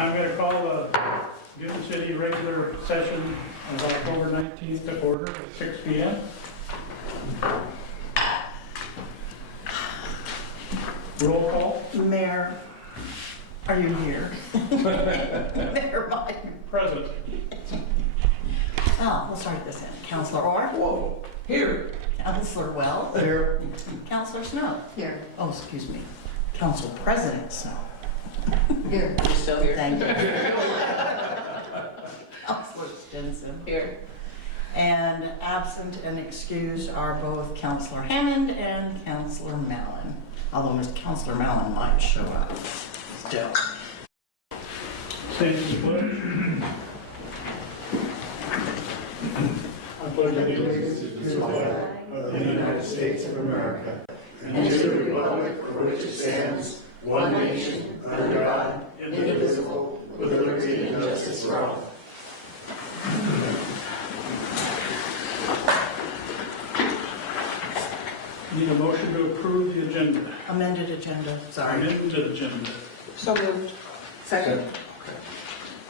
I'm going to call the Dune City regular session of October 19th to order at 6 p.m. Roll call. Mayor, are you here? Mayor Mike. Present. Oh, we'll start this in. Counselor Orr? Whoa, here. Counselor Wells? Here. Counselor Snow? Here. Oh, excuse me. Council President Snow? Here. You're still here? Thank you. Counselor Stinson? Here. And absent and excused are both Counselor Hammond and Counselor Mallon. Although Counselor Mallon might show up still. Stand to the pledge. I pledge allegiance to the flag of the United States of America and to the republic for which it stands, one nation, under God, indivisible, with liberty and justice for all. Need a motion to approve the agenda. Amended agenda, sorry. Amended agenda. So moved. Second.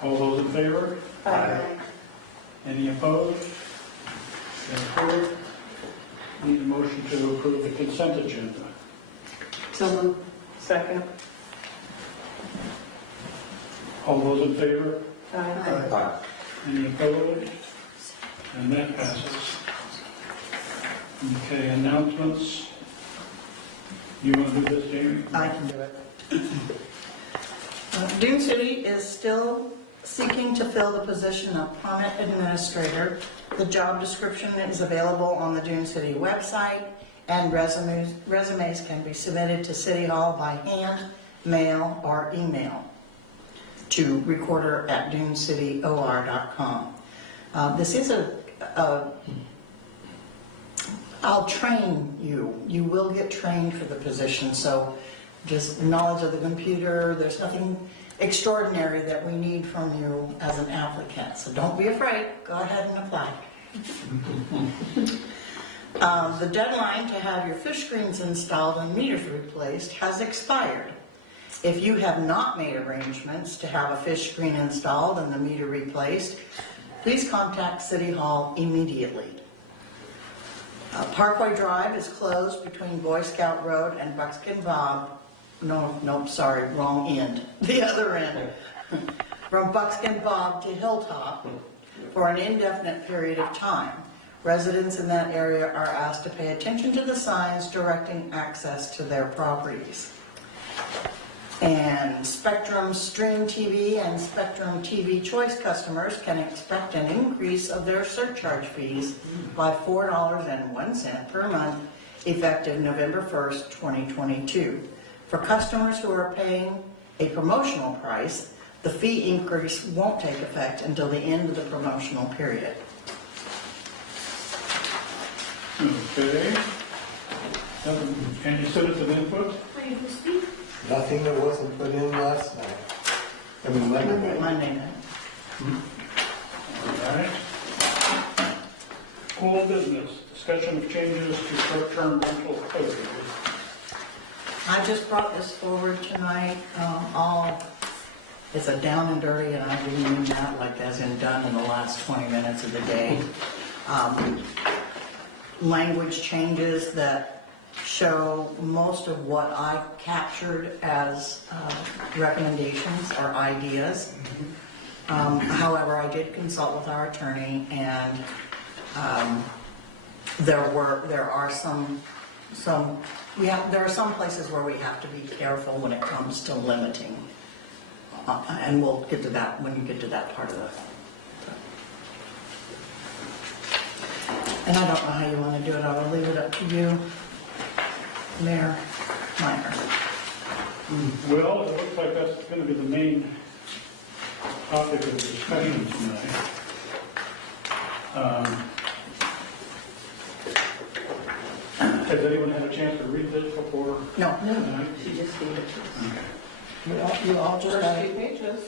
All those in favor? Aye. Any opposed? Approved. Need a motion to approve the consent agenda. So moved. Second. All those in favor? Aye. Any opposed? And that passes. Okay, announcements. You want to do this, Jamie? I can do it. Dune City is still seeking to fill the position of permit administrator. The job description is available on the Dune City website, and resumes can be submitted to City Hall by hand, mail, or email to recorder@dunecityor.com. This is I'll train you. You will get trained for the position, so just knowledge of the computer. There's nothing extraordinary that we need from you as an applicant, so don't be afraid. Go ahead and apply. The deadline to have your fish screens installed and meters replaced has expired. If you have not made arrangements to have a fish screen installed and the meter replaced, please contact City Hall immediately. Parkway Drive is closed between Boy Scout Road and Buckskin Bob. No, sorry, wrong end. The other end. From Buckskin Bob to Hilltop for an indefinite period of time. Residents in that area are asked to pay attention to the signs directing access to their properties. And Spectrum Stream TV and Spectrum TV Choice customers can expect an increase of their surcharge fees by $4.01 per month, effective November 1st, 2022. For customers who are paying a promotional price, the fee increase won't take effect until the end of the promotional period. Okay. Any citizen input? Nothing that wasn't put in last night. I mean, Monday night. All right. Cool business. Discussion of changes to short-term rental code. I just brought this forward tonight, it's a down and dirty, and I really mean that, like as in done in the last 20 minutes of the day. Language changes that show most of what I captured as recommendations or ideas. However, I did consult with our attorney, and there are some places where we have to be careful when it comes to limiting, and we'll get to that when you get to that part of it. And I don't know how you want to do it. I'll leave it up to you, Mayor Minor. Well, it looks like that's going to be the main topic of discussion tonight. Has anyone had a chance to read this before? No, Tonight? She just gave it to us. Okay. you all just, First few pages.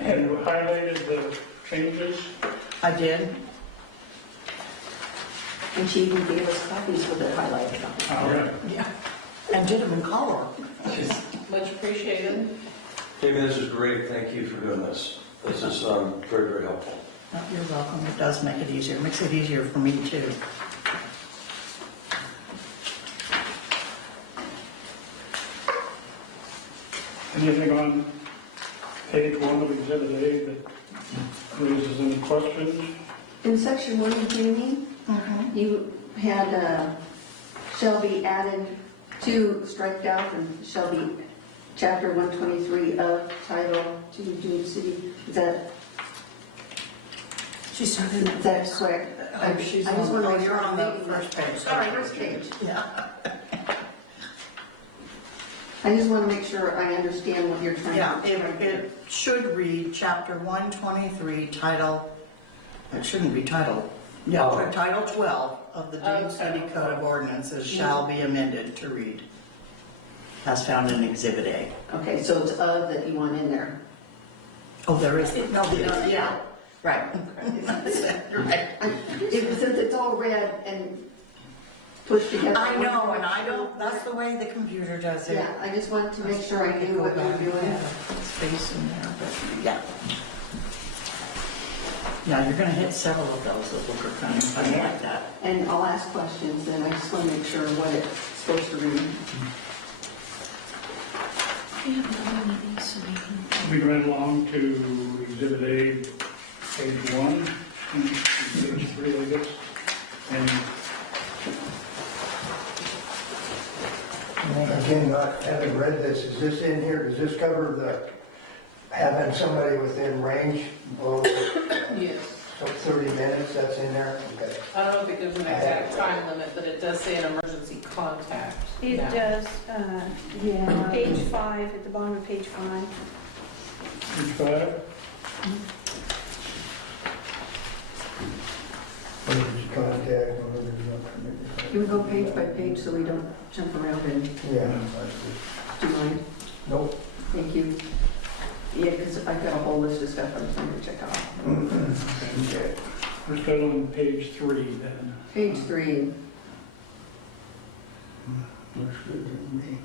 And you highlighted the changes? I did. And she even gave us copies with it highlighted on. All right. Yeah. And did them in color. Much appreciated. Jamie, this is great. Thank you for doing this. This is very, very helpful. Oh, you're welcome. It does make it easier. It makes it easier for me too. Anything on page 1 of Exhibit A that raises any questions? In section 1, Jamie, you had shall be added to, striked out, and shall be chapter 123 of title to Dune City. Is that She started is that correct? Oh, she's I just on, want to oh, make you're sure on I'm the reading first that. page. Sorry, first page. Yeah. I just want to make sure I understand what you're trying Yeah, to. it should read chapter 123, title, it shouldn't be title, yeah, Oh. title 12 of the Dune City Code of Ordinances shall be amended to read, as found in Exhibit A. Okay, so it's of that you want in there. Oh, there is, no, yeah, right. Right. Since it's all read and pushed together. I know, and I don't, that's the way the computer does it. Yeah, I just wanted to make sure I knew what you were doing. Space in there, but, yeah. Yeah, you're gonna hit several of those that look kind of funny like that. And I'll ask questions, and I just want to make sure what it's supposed to read. We ran along to Exhibit A, page 1, and page 3, I guess. And Again, not having read this, is this in here, does this cover the, having somebody within range, below Yes. 30 minutes, that's in there? Okay. I don't know if it gives an exact time limit, but it does say an emergency contact. It now. does, Yeah. page 5, at the bottom of page 5. page 5, Emergency contact, whatever. Can we go page by page so we don't jump around and Yeah. do you mind? Nope. Thank you. Yeah, because I've got a whole list of stuff I'm trying to check off. Okay. we're still on page 3 then. Page 3. Looks good to me.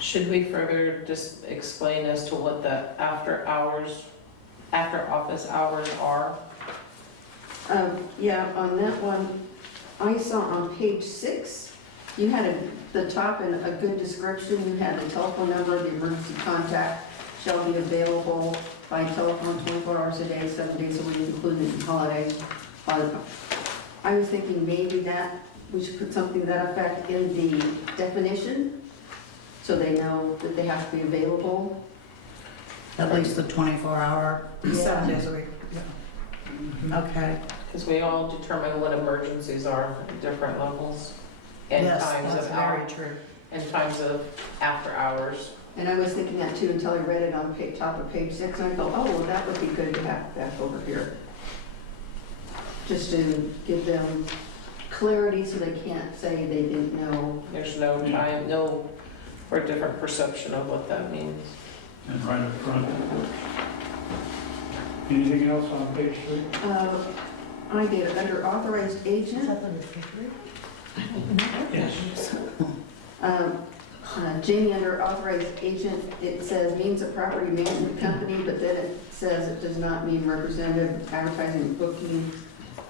Should we further just explain as to what the after office hours are? Yeah, on that one, I saw on page 6, you had the top and a good description. You had the telephone number, the emergency contact shall be available by telephone 24 hours a day, 7 days a week, including holidays. I was thinking maybe that we should put something to that effect in the definition, so they know that they have to be available. At least the 24-hour, Yeah. 7 days a week. Yeah. Okay. Because we all determine what emergencies are at different levels and Yes, times that's of very hour, true. and times of after hours. And I was thinking that too until I read it on top of page 6, and I thought, oh, well, that would be good to have back over here. Just to give them clarity so they can't say they didn't know. There's no time, no, or a different perception of what that means. And right up front. Anything else on page 3? I did, under authorized agent, Yes. Jamie, under authorized agent, it says means a property management company, but then it says it does not mean representative advertising booking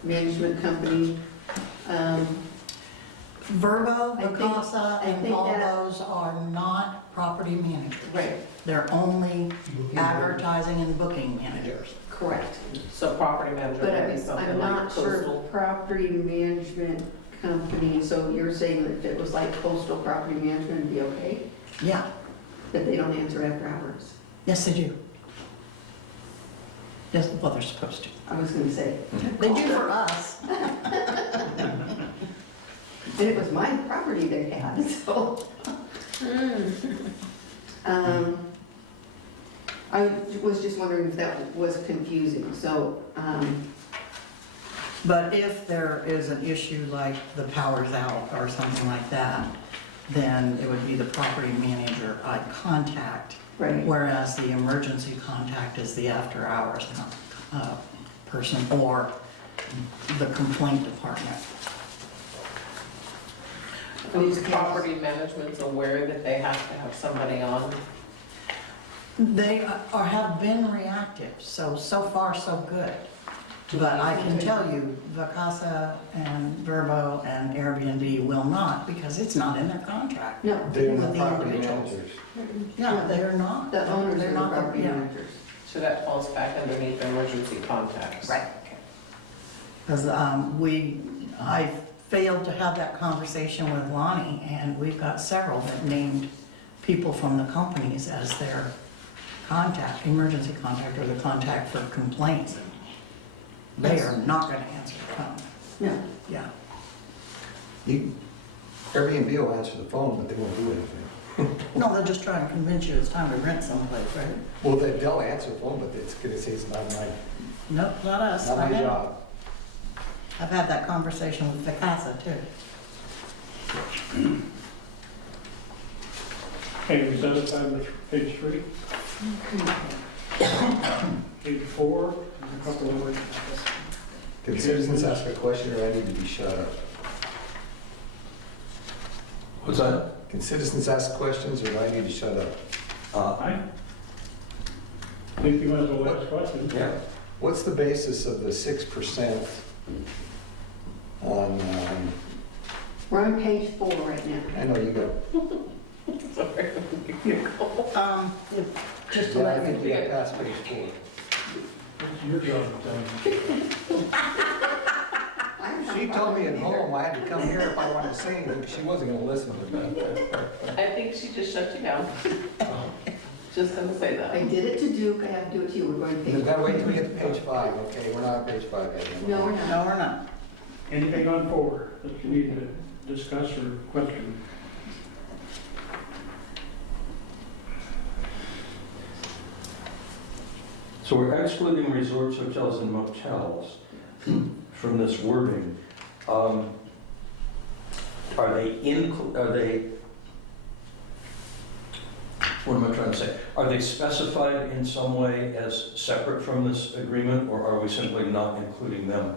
management company. Verbo, I think- Vacasa, I and think all that- those are not property managers. Right. They're only advertising and booking managers. Correct. So property manager But would be something I'm like not sure, coastal. property management company, so you're saying that if it was like coastal property management, it'd be okay? Yeah, That they don't answer after hours? yes, they do. Yes, well, they're supposed to. I was gonna say. They do for us. And it was my property they had, so. I was just wondering if that was confusing, so, But if there is an issue like the power's out or something like that, then it would be the property manager I'd contact. right. Whereas the emergency contact is the after hours person or the complaint department. These property management's aware that they have to have somebody on. They are, have been reactive, so far, so good. But I can tell you, Vacasa and Verbo and Airbnb will not, because it's not in their contract. No, They're With not the property individuals. managers. No, they are not. the owners They're are the not property yeah. managers. So that falls back underneath emergency contacts. Right. Because I failed to have that conversation with Lonnie, and we've got several that named people from the companies as their contact, emergency contact, or the contact for complaints. They are not gonna answer the phone, No, yeah. Airbnb will answer the phone, but they won't do anything. No, they'll just try and convince you it's time to rent someplace, right? Well, they'll answer the phone, but it's gonna say it's not Nope, not us. not my I know. job. I've had that conversation with Vacasa too. Okay, we satisfied with page 3? Page 4, there's a couple of words. Can citizens ask a question or I need to be shut up? What's that? Can citizens ask questions or do I need to shut up? I think you want to last question. Yeah. What's the basis of the 6% on, we're on page 4 right now. I know you got, Sorry. Just to yeah, I let think you, we got past page 4. It's your job to tell me. She told me at home I had to come here if I wanted to say anything, she wasn't gonna listen to me. I think she just shut you down. Just gonna say I that. did it to Duke, I have to do it to you, we're going to You page. gotta wait till we get to page 5, okay? We're not on page 5 yet. No, we're not. no, we're not. Anything on 4 that you need to discuss or question? So we're excluding resorts, hotels, and motels from this wording. Are they, what am I trying to say? Are they specified in some way as separate from this agreement, or are we simply not including them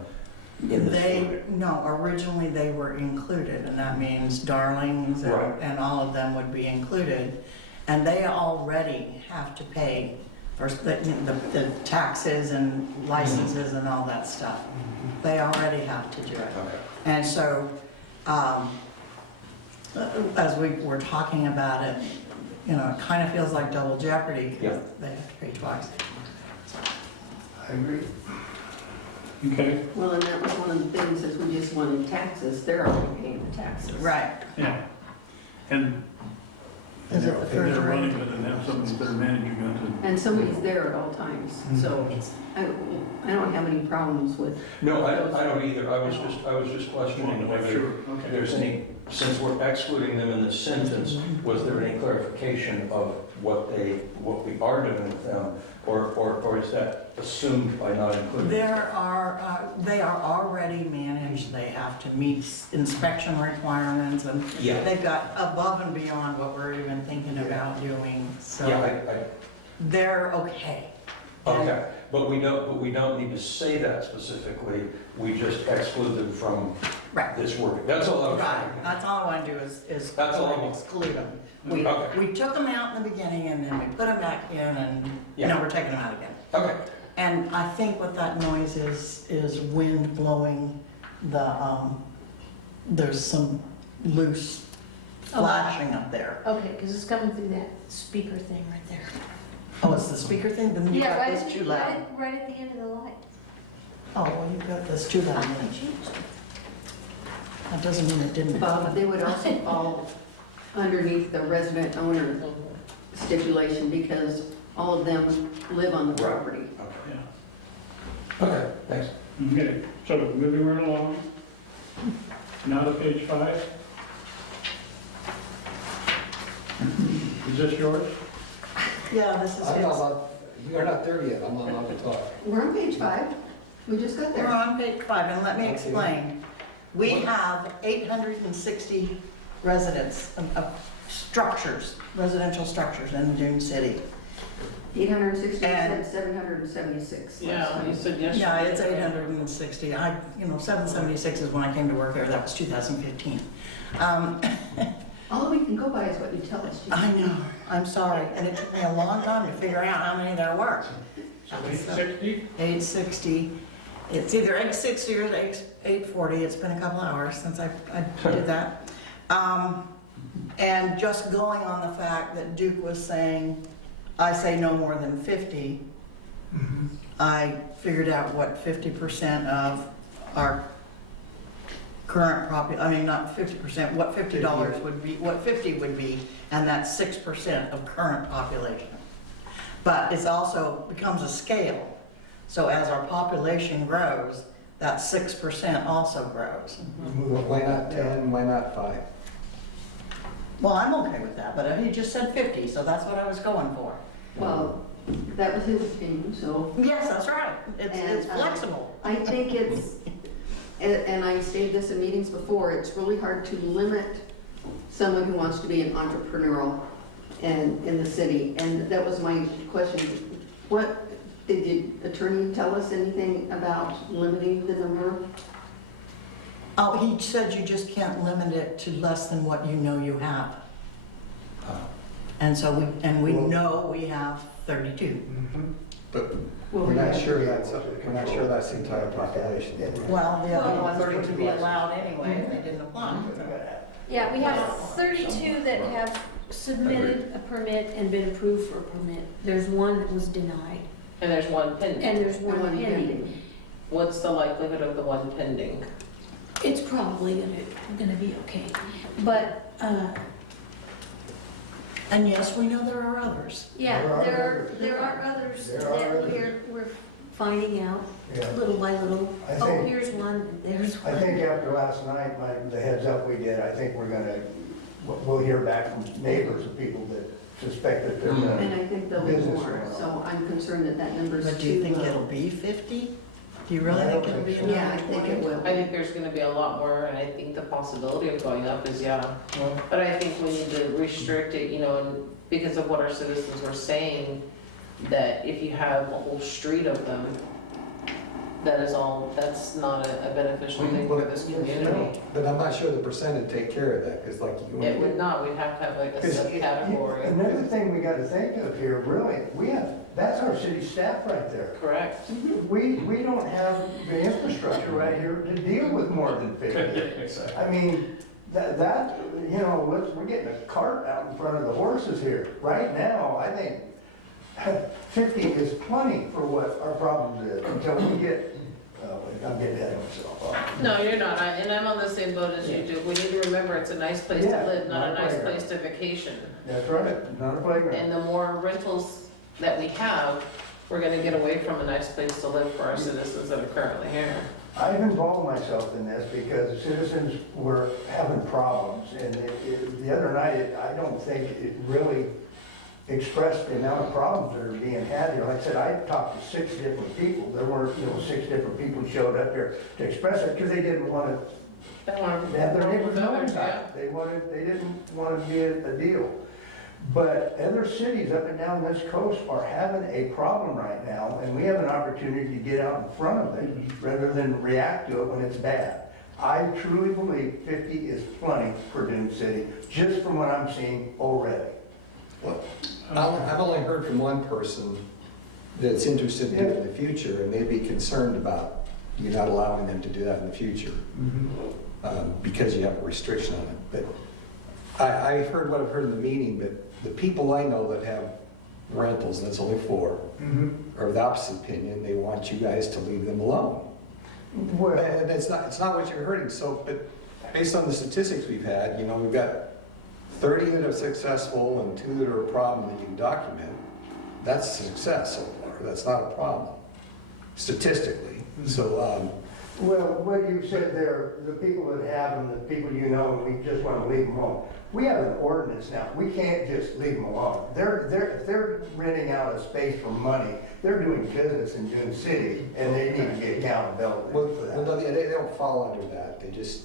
in this wording? No, originally they were included, and that means Darlings Right. and all of them would be included. And they already have to pay for the taxes and licenses and all that stuff. They already have to do it. Okay. And so, as we were talking about it, you know, it kind of feels like double jeopardy because Yeah. they have to pay twice. I agree. Okay, Well, and that was one of the things, is we just wanted taxes, they're already paying the taxes. Right. yeah. And Is it the they're first running rate? it and have somebody better managing it. And somebody's there at all times, so I don't have any problems with. No, I don't either. I was just Well, questioning whether sure, okay. there's any, since we're excluding them in this sentence, was there any clarification of what we are doing with them? Or is that assumed by not including? They are already managed, they have to meet inspection requirements, and Yeah. they've got above and beyond what we're even thinking about doing, Yeah, so they're okay. okay, but we don't need to say that specifically, we just exclude them from Right. this wording. That's all I was Right, saying. that's all I want to do is That's all I want. exclude them. Okay. We took them out in the beginning, and then we put them back in, and Yeah. now we're taking them out again. Okay, And I think what that noise is wind blowing there's some loose flashing up there. Okay, because it's coming through that speaker thing right there. Oh, it's the speaker thing? Then you Yeah, got right, this too loud. right at the end of the light. Oh, well, you got this too loud. I changed it. That doesn't mean it didn't. But they would also fall underneath the resident owner stipulation because all of them live on the Right. property. Yeah. okay, thanks. Okay, so moving right along. Now to page 5. Is this yours? Yeah, this is I'm not his. allowed, you're not there yet, I'm not allowed to talk. We're on page 5. We just got We're there. on page 5, and let me Okay. explain. We have 860 residents, structures, residential structures in Dune City. 860, And- 776. Yeah, you said yesterday. Yeah, it's 860. 776 is when I came to work here. That was 2015. All we can go by is what you tell us. Jean. I know, I'm sorry, and it took me a long time to figure out how many there were. So 860? 860, it's either 860 or 840, it's been a couple hours since I did that. And just going on the fact that Duke was saying, I say no more than 50, I figured out what 50% of our current not 50%, what $50 would be, what 50 would be, and that's 6% of current population. But it also becomes a scale. So as our population grows, that 6% also grows. Why not 10, why not 5? Well, I'm okay with that, but he just said 50, so that's what I was going for. Well, that was his opinion, so Yes, that's right. It's And, flexible. I think it's, and I've stated this in meetings before, it's really hard to limit someone who wants to be an entrepreneurial in the city. And that was my question. What, did the attorney tell us anything about limiting the number? Oh, he said you just can't limit it to less than what you know you have. And so we know we have 32. But Well, we're we not have- sure that's the entire population. Well, the other ones were to be allowed anyway, they didn't apply. Yeah, we have 32 that have submitted a permit and been approved for a permit. There's one that was denied, And there's one pending. and there's The one one pending. pending. What's the likelihood of the one pending? It's probably gonna be okay. But, And yes, we know there are others. yeah, There there are others There that are we're finding out Yeah. little by little. I Oh, think- here's one, and there's I one. think after last night, the heads up we did, I think we'll hear back from neighbors of people that suspect that they're And gonna. I think there'll be Business more, going on. so I'm concerned that that number's But do you too think low. it'll be 50? Do you really I think don't it'll be think so. Yeah, I another think 20? it will. I think there's gonna be a lot more, and I think the possibility of going up is, yeah. But I think we need to restrict it, and because of what our citizens were saying, that if you have a whole street of them, that's not a beneficial thing for this community. But I'm not sure the percent would take care of that, because like you. It would not, we'd have to have like a subcategory. Another thing we gotta think of here, really, that's our city staff right there. Correct. We don't have the infrastructure right here to deal with more than 50. Exactly. I mean, we're getting a cart out in front of the horses here. Right now, I think 50 is plenty for what our problems is until we get, I'm getting ahead of myself. No, you're not, and I'm on the same boat as you do. We need to remember it's a nice place to Yeah, live, not a not a nice playground. place to vacation. That's right, not a playground. And the more rentals that we have, we're gonna get away from a nice place to live for our citizens that are currently here. I've involved myself in this because citizens were having problems, and the other night, I don't think it really expressed the amount of problems that are being had here. Like I said, I talked to 6 different people. There were, 6 different people who showed up here to express it because they didn't want to They want to have their roll neighbors with know others, about yeah. it. They didn't want to be a deal. But other cities up and down this coast are having a problem right now, and we have an opportunity to get out in front of it rather than react to it when it's bad. I truly believe 50 is plenty for Dune City, just from what I'm seeing already. I've only heard from one person that's interested in it in the future, and they'd be concerned about you not allowing them to do that in the future, because you have a restriction on it. But I've heard what I've heard in the meeting, but the people I know that have rentals, and it's only 4, are of the opposite opinion. They want you guys to leave them alone. Well, And it's not what you're hurting. So, but based on the statistics we've had, we've got 30 that are successful and 2 that are a problem that you can document. That's a success so far. That's not a problem, statistically. So, well, what you said there, the people that have them, the people you know, and we just want to leave them alone. We have an ordinance now. We can't just leave them alone. If they're renting out a space for money, they're doing business in Dune City, and they need to get accountability well, for that. they don't fall under that. They just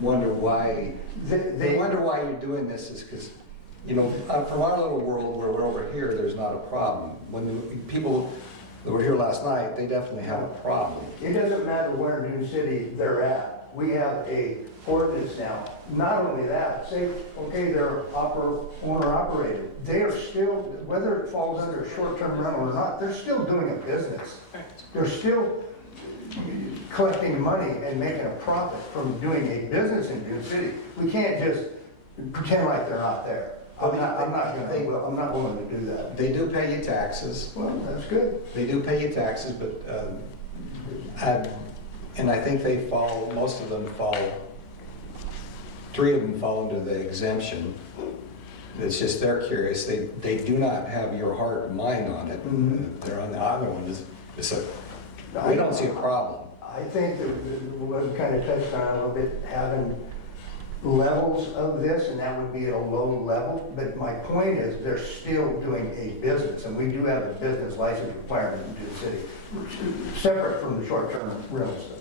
wonder why. They wonder why you're doing this is because you know, from our little world where we're over here, there's not a problem. When the people that were here last night, they definitely have a problem. It doesn't matter where in Dune City they're at. We have a ordinance now. Not only that, say, okay, they're owner operated. They are still, whether it falls under short-term rental or not, they're still doing a business. They're still collecting money and making a profit from doing a business in Dune City. We can't just pretend like they're not there. I'm not willing to do that. They do pay you taxes. Well, that's good. They do pay you taxes, but, and I think they fall, most of them fall, 3 of them fall under the exemption. It's just they're curious. They do not have your heart and mind on it. They're on the other one. We don't see a problem. I think that what we kind of touched on a little bit, having levels of this, and that would be at a low level. But my point is, they're still doing a business, and we do have a business license requirement in Dune City, separate from the short-term rental stuff.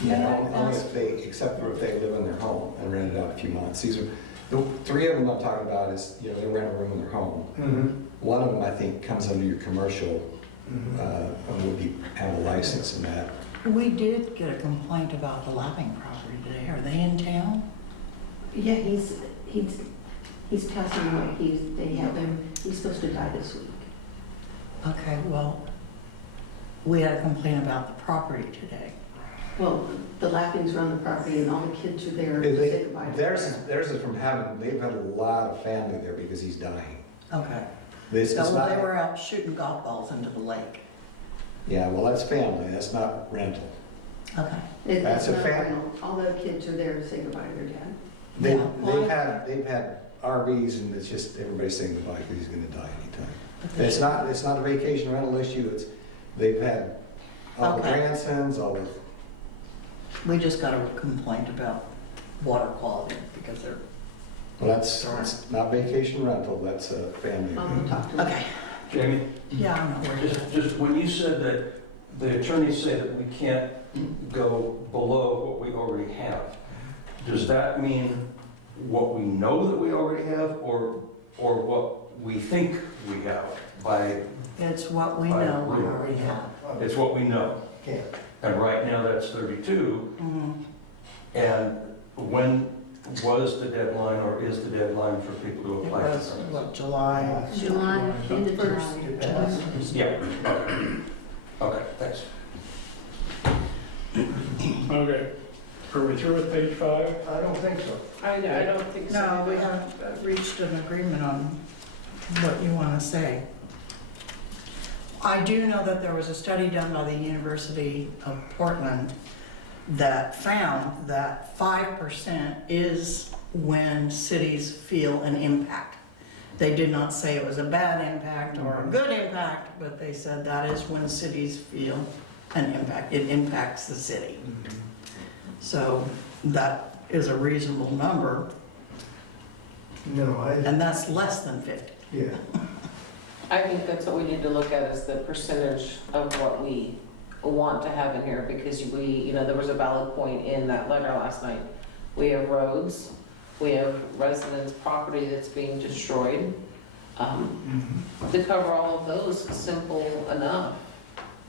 Yeah, only if they, except for if they live in their home and rent it out a few months. These are, the 3 of them I'm talking about is, you know, they rent a room in their home. One of them, I think, comes under your commercial, and would have a license in that. We did get a complaint about the Lapping property today. Are they in town? Yeah, he's passing away. They have him, he's supposed to die this week. Okay, well, we had a complaint about the property today. Well, the Lappings run the property and all the kids are there to say goodbye. to Theirs their is from having, they've had a lot of family there because he's dying. Okay. This is So not, they were out shooting golf balls into the lake. yeah, well, that's family, that's not rental. Okay. It's That's a not fact. rental. All the kids are there to say goodbye to their dad. Yeah. They've had RVs and it's just everybody's saying goodbye because he's gonna die anytime. It's not a vacation rental issue, they've had all the Okay. grandsons, all the, We just got a complaint about water quality because they're, well, it's not vacation rental, that's a family. I'll talk to them. okay. Jamie, Yeah, I know where it is. just when you said that the attorneys say that we can't go below what we already have, does that mean what we know that we already have or what we think we have by, It's what we know we already have. it's what we know? Can't. And right now that's 32. Mhm. And when was the deadline or is the deadline for people to It apply? was, what, July? July, end of July. It passed. Yeah. Okay, thanks. Okay. Are we through with page 5? I don't think so. I don't think so. No, we haven't reached an agreement on what you want to say. I do know that there was a study done by the University of Portland that found that 5% is when cities feel an impact. They did not say it was a bad impact or a good impact, but they said that is when cities feel an impact. It impacts the city. So that is a reasonable number, No, and that's less than 50. yeah. I think that's what we need to look at is the percentage of what we want to have in here because there was a valid point in that letter last night. We have roads, we have residents' property that's being destroyed. To cover all of those, simple enough.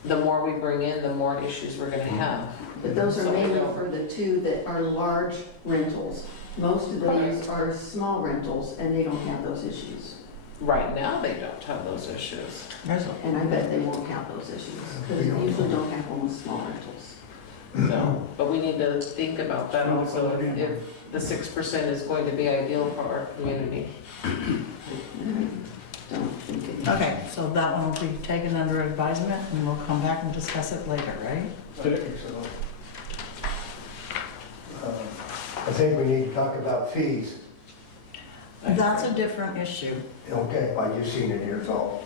The more we bring in, the more issues we're gonna have. But those are So- mainly for the 2 that are large rentals. Most of those are small rentals and they don't have those issues. Right now, they don't have those issues. There's a And I bet they won't have those issues because they usually don't have them with small rentals. So, but we need to think about that also, if the 6% is going to be ideal for our community. Don't think it. Okay, so that one will be taken under advisement, and we'll come back and discuss it later, right? I think so. I think we need to talk about fees. That's a different issue. Okay, like you've seen it here, so.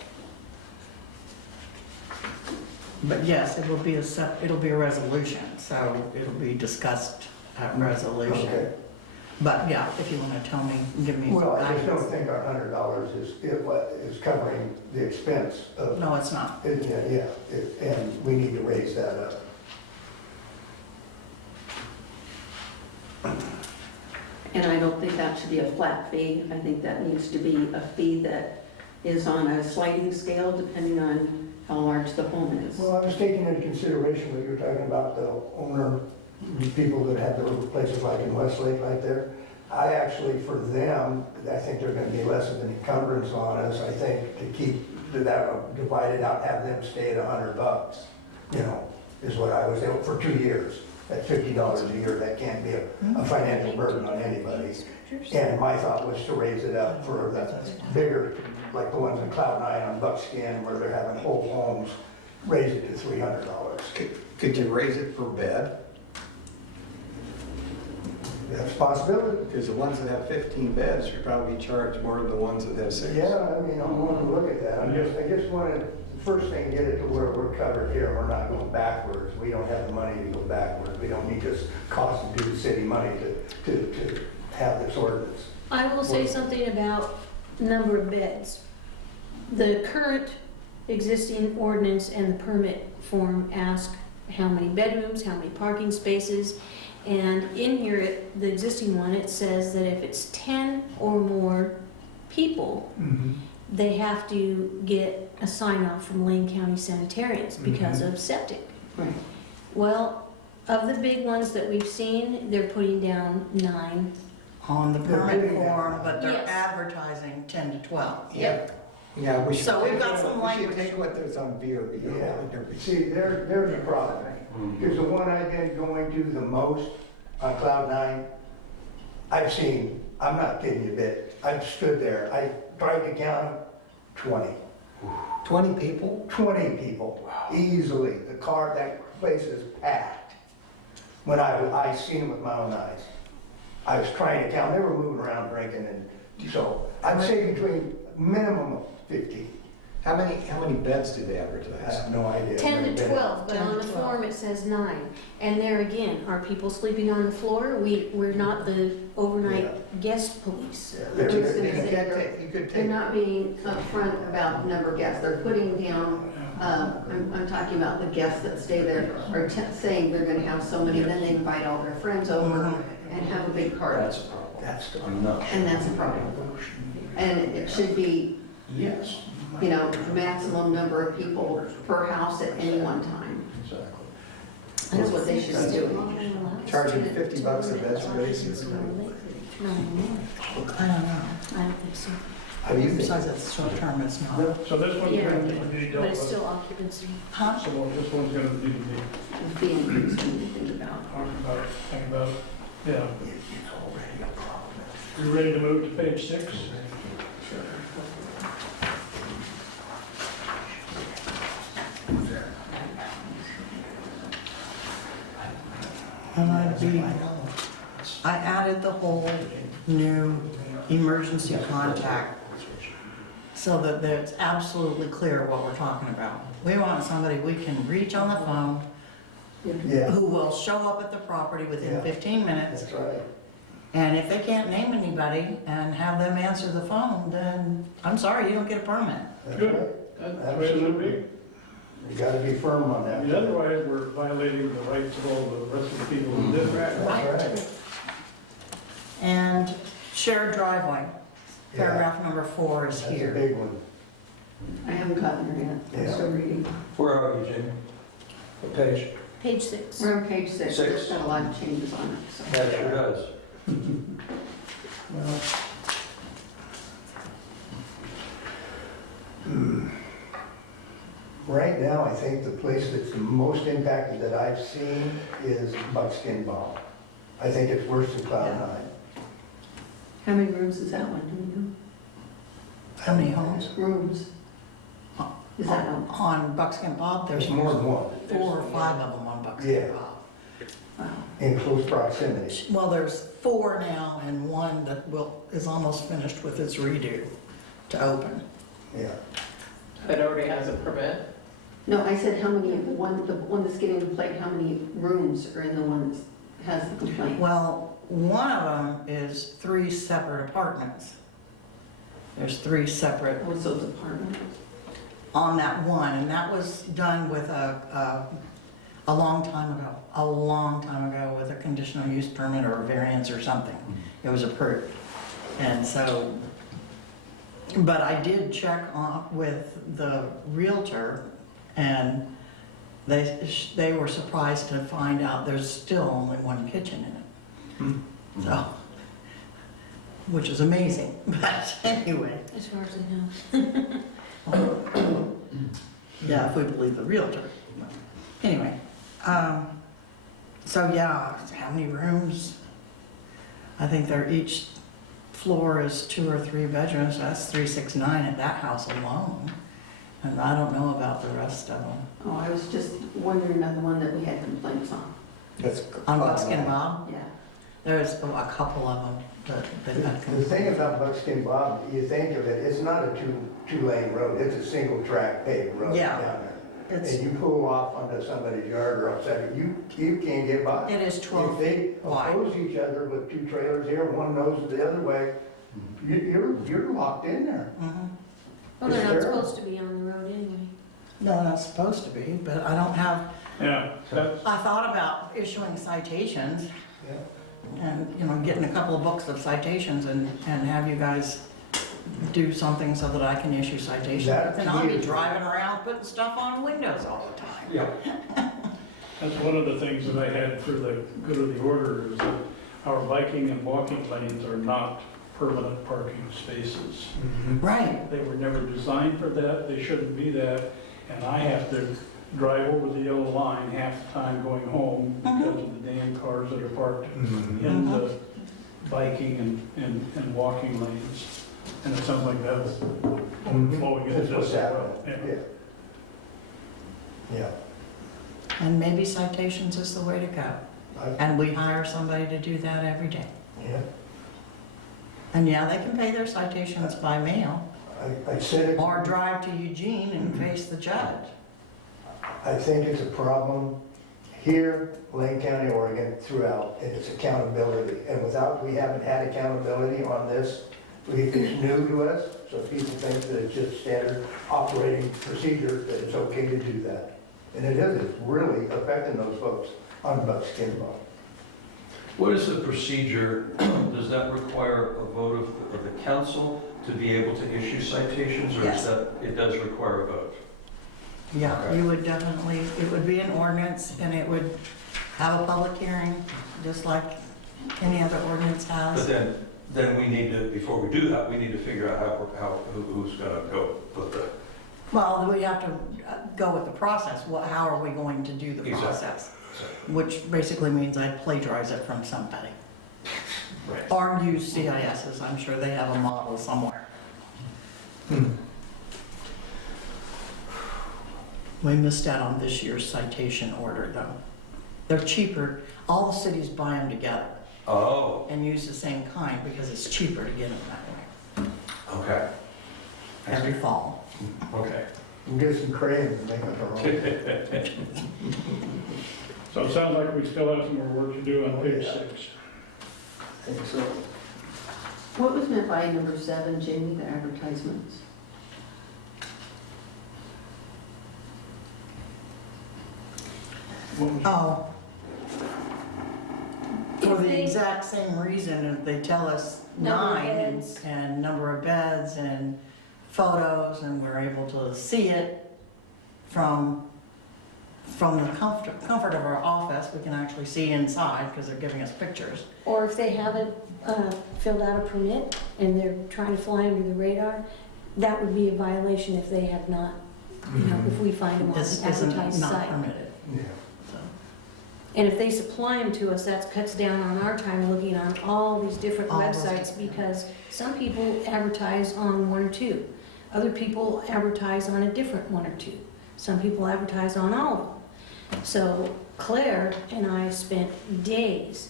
But yes, it will be it'll be a resolution, so it'll be discussed at resolution. Okay. But yeah, if you want to tell me, give me Well, I just don't guidance. think our $100 is covering the expense of, No, it's not. and we need to raise that up. And And I don't think that should be a flat fee. I think that needs to be a fee that is on a sliding scale depending on how large the home is. Well, I was taking into consideration what you're talking about, the owner, the people that have their places like in Westlake right there. I actually, for them, I think they're gonna be less of an encumbrance on us. I think to keep that divided out, have them stay at $100, you know, is what I was able, for 2 years. At $50 a year, that can't be a financial burden on anybody. And my thought was to raise it up for the bigger, like the ones in Cloud Nine on Buckskin, where they're having whole homes, raise it to $300. Could you raise it per bed? That's a possibility. Because the ones that have 15 beds should probably charge more than the ones that have 6. Yeah, I mean, I'm willing to look at that. I just want to, first thing, get it to where we're covered here. We're not going backwards. We don't have the money to go backwards. We don't need this cost to do the city money to have this ordinance. I will say something about number of beds. The current existing ordinance and the permit form ask how many bedrooms, how many parking spaces, and in here, the existing one, it says that if it's 10 or more people, they have to get a sign off from Lane County Sanitarians because of septic. Right. Well, of the big ones that we've seen, they're putting down 9. On the permit They're doing form, that. but they're Yes. advertising 10 to 12. Yep. Yeah, we should. So we've got some We should language. take what there's on VRB. Yeah, see, there's a problem. Because the one I've been going to the most on Cloud Nine, I've seen, I'm not kidding you a bit, I've stood there, I tried to count them, 20. 20 people? 20 people, easily. The car, that place is packed. When I seen them with my own eyes. I was trying to count, they were moving around drinking, and so I'd say between minimum of 50. How many beds do they I advertise? have no idea. 10 to 12, but 10 on to the 12. form it says 9. And there again, are people sleeping on the floor? We're not the overnight guest police. Yeah, I was they're- gonna You say could they're- take, you could They're take, not being upfront about number of guests. They're putting down, I'm talking about the guests that stay there, are saying they're gonna have so many, then they invite all their friends over and have a big party. That's a problem. That's I'm not. And that's a problem. And it should be, Yes, you know, maximum number of people per house at any one time. exactly. That's what they should be doing. charging $50 a bed for basics. I don't know. I don't know. I don't think so. How do you think? Besides, it's short term, it's not. So this one's Yeah, going to be dealt but it's with. still occupancy. Huh? So this one's going to need to be The fee increase we need to think about. talked about, think about, yeah. It's already a problem. You ready to move to page 6? And I added the whole new emergency contact so that it's absolutely clear what we're talking about. We want somebody we can reach on the phone Yeah, who will show up at the property within Yeah. 15 minutes. that's right. And if they can't name anybody and have them answer the phone, then I'm sorry, you don't get a permit. That's Good. right. That's the way it should be. You gotta be firm on I that. mean, otherwise, we're violating the rights of all the rest of the people who live there. That's right. And shared driveway, Yeah. paragraph number 4 is That's a here. big one. I haven't gotten there yet. I'm Yeah. still reading. Where are you, Jamie? What page? Page 6. We're on page 6. Six. There's been a lot of changes on it, so. That sure does. Well, Right now, I think the place that's the most impacted that I've seen is Buckskin Bomb. I think it's worse than Cloud Nine. How many rooms is that one? Do How many homes? you know? Rooms. Is that one? On Buckskin Bob, there's There's more than one. 4 or 5 of them on Buckskin Yeah. Bob. Wow. In close proximity. Well, there's 4 now and 1 that is almost finished with its redo to open. Yeah. It already has a permit. No, I said how many, the one that's getting the complaint, how many rooms are in the one that has the complaint? Well, one of them is 3 separate apartments. There's 3 separate What's those apartments? on that one, and that was done with a long time ago with a conditional use permit or a variance or something. It was approved. And so, but I did check on with the Realtor, and they were surprised to find out there's still only one kitchen in it. So, which is amazing, but anyway. As far as I know. Yeah, if we believe the Realtor. Anyway, so yeah, how many rooms? I think they're each floor is 2 or 3 bedrooms, that's 369 at that house alone. And I don't know about the rest of them. Oh, I was just wondering about the one that we had complaints on. That's. On Buckskin Bob, Yeah. there's a couple of them that had The complaints. thing about Buckskin Bob, you think of it, it's not a two-lane road, it's a single-track paved road Yeah. down there. It's, And you pull off onto somebody's yard or upside, you can't get by. it is 12 If they wide. oppose each other with 2 trailers here, one knows the other way, you're locked in there. Mhm. Well, they're Is not there- supposed to be on the road anyway. No, not supposed to be, but I don't have, Yeah, that's, I thought about issuing citations and, you know, getting a couple of books of citations and have you guys do something so that I can issue citations. That And I'll be is- driving around putting stuff on windows all the time. Yeah. that's one of the things that I had for the good of the order is that our biking and walking lanes are not permanent parking spaces. Right, They were never designed for that, they shouldn't be that, and I have to drive over the yellow line half the time going home because of the damn cars that are parked in the biking and walking lanes. And it sounds like that's flowing into That's what's this as well. happening, yeah. and maybe citations is the way to go. I- And we hire somebody to do that every day. Yeah, And yeah, they can pay their citations by mail I said it. or drive to Eugene and face the judge. I think it's a problem here, Lane County, Oregon, throughout, and it's accountability. And we haven't had accountability on this. It's new to us, so people think that it's just standard operating procedure, that it's okay to do that. And it is, it's really affecting those folks on Buckskin Bob. What is the procedure? Does that require a vote of the council to be able to issue citations? Or Yes. is that, it does require a vote? Yeah, Okay. you would definitely, it would be an ordinance and it would have a public hearing, just like any other ordinance But has. then we need to, before we do that, we need to figure out who's gonna go with the, Well, we have to go with the process. How are we going to do the Exactly. process? Which basically means I'd plagiarize it from somebody. Right. Or use CISs, I'm sure they have a model somewhere. We missed out on this year's citation order, though. They're cheaper, all the cities buy them together Oh, and use the same kind because it's cheaper to get them that way, okay, every fall. okay. We'll get some crayons and make it our own. So it sounds like we still have some more work to do on page Yeah. 6. I think so. What was meant by number 7, Jamie, the advertisements? What was- Oh. For the They- exact same reason, if they tell us Number of 9 beds. and number of beds and photos, and we're able to see it from the comfort of our office, we can actually see inside because they're giving us pictures. Or if they haven't filled out a permit and they're trying to fly under the radar, that would be a violation if they have not, you know, if we find them on This the isn't advertised not site. permitted. Yeah. So, And if they supply them to us, that cuts down on our time looking on all these different All those websites different- because some people advertise on 1 or 2. Other people advertise on a different 1 or 2. Some people advertise on all of them. So Claire and I spent days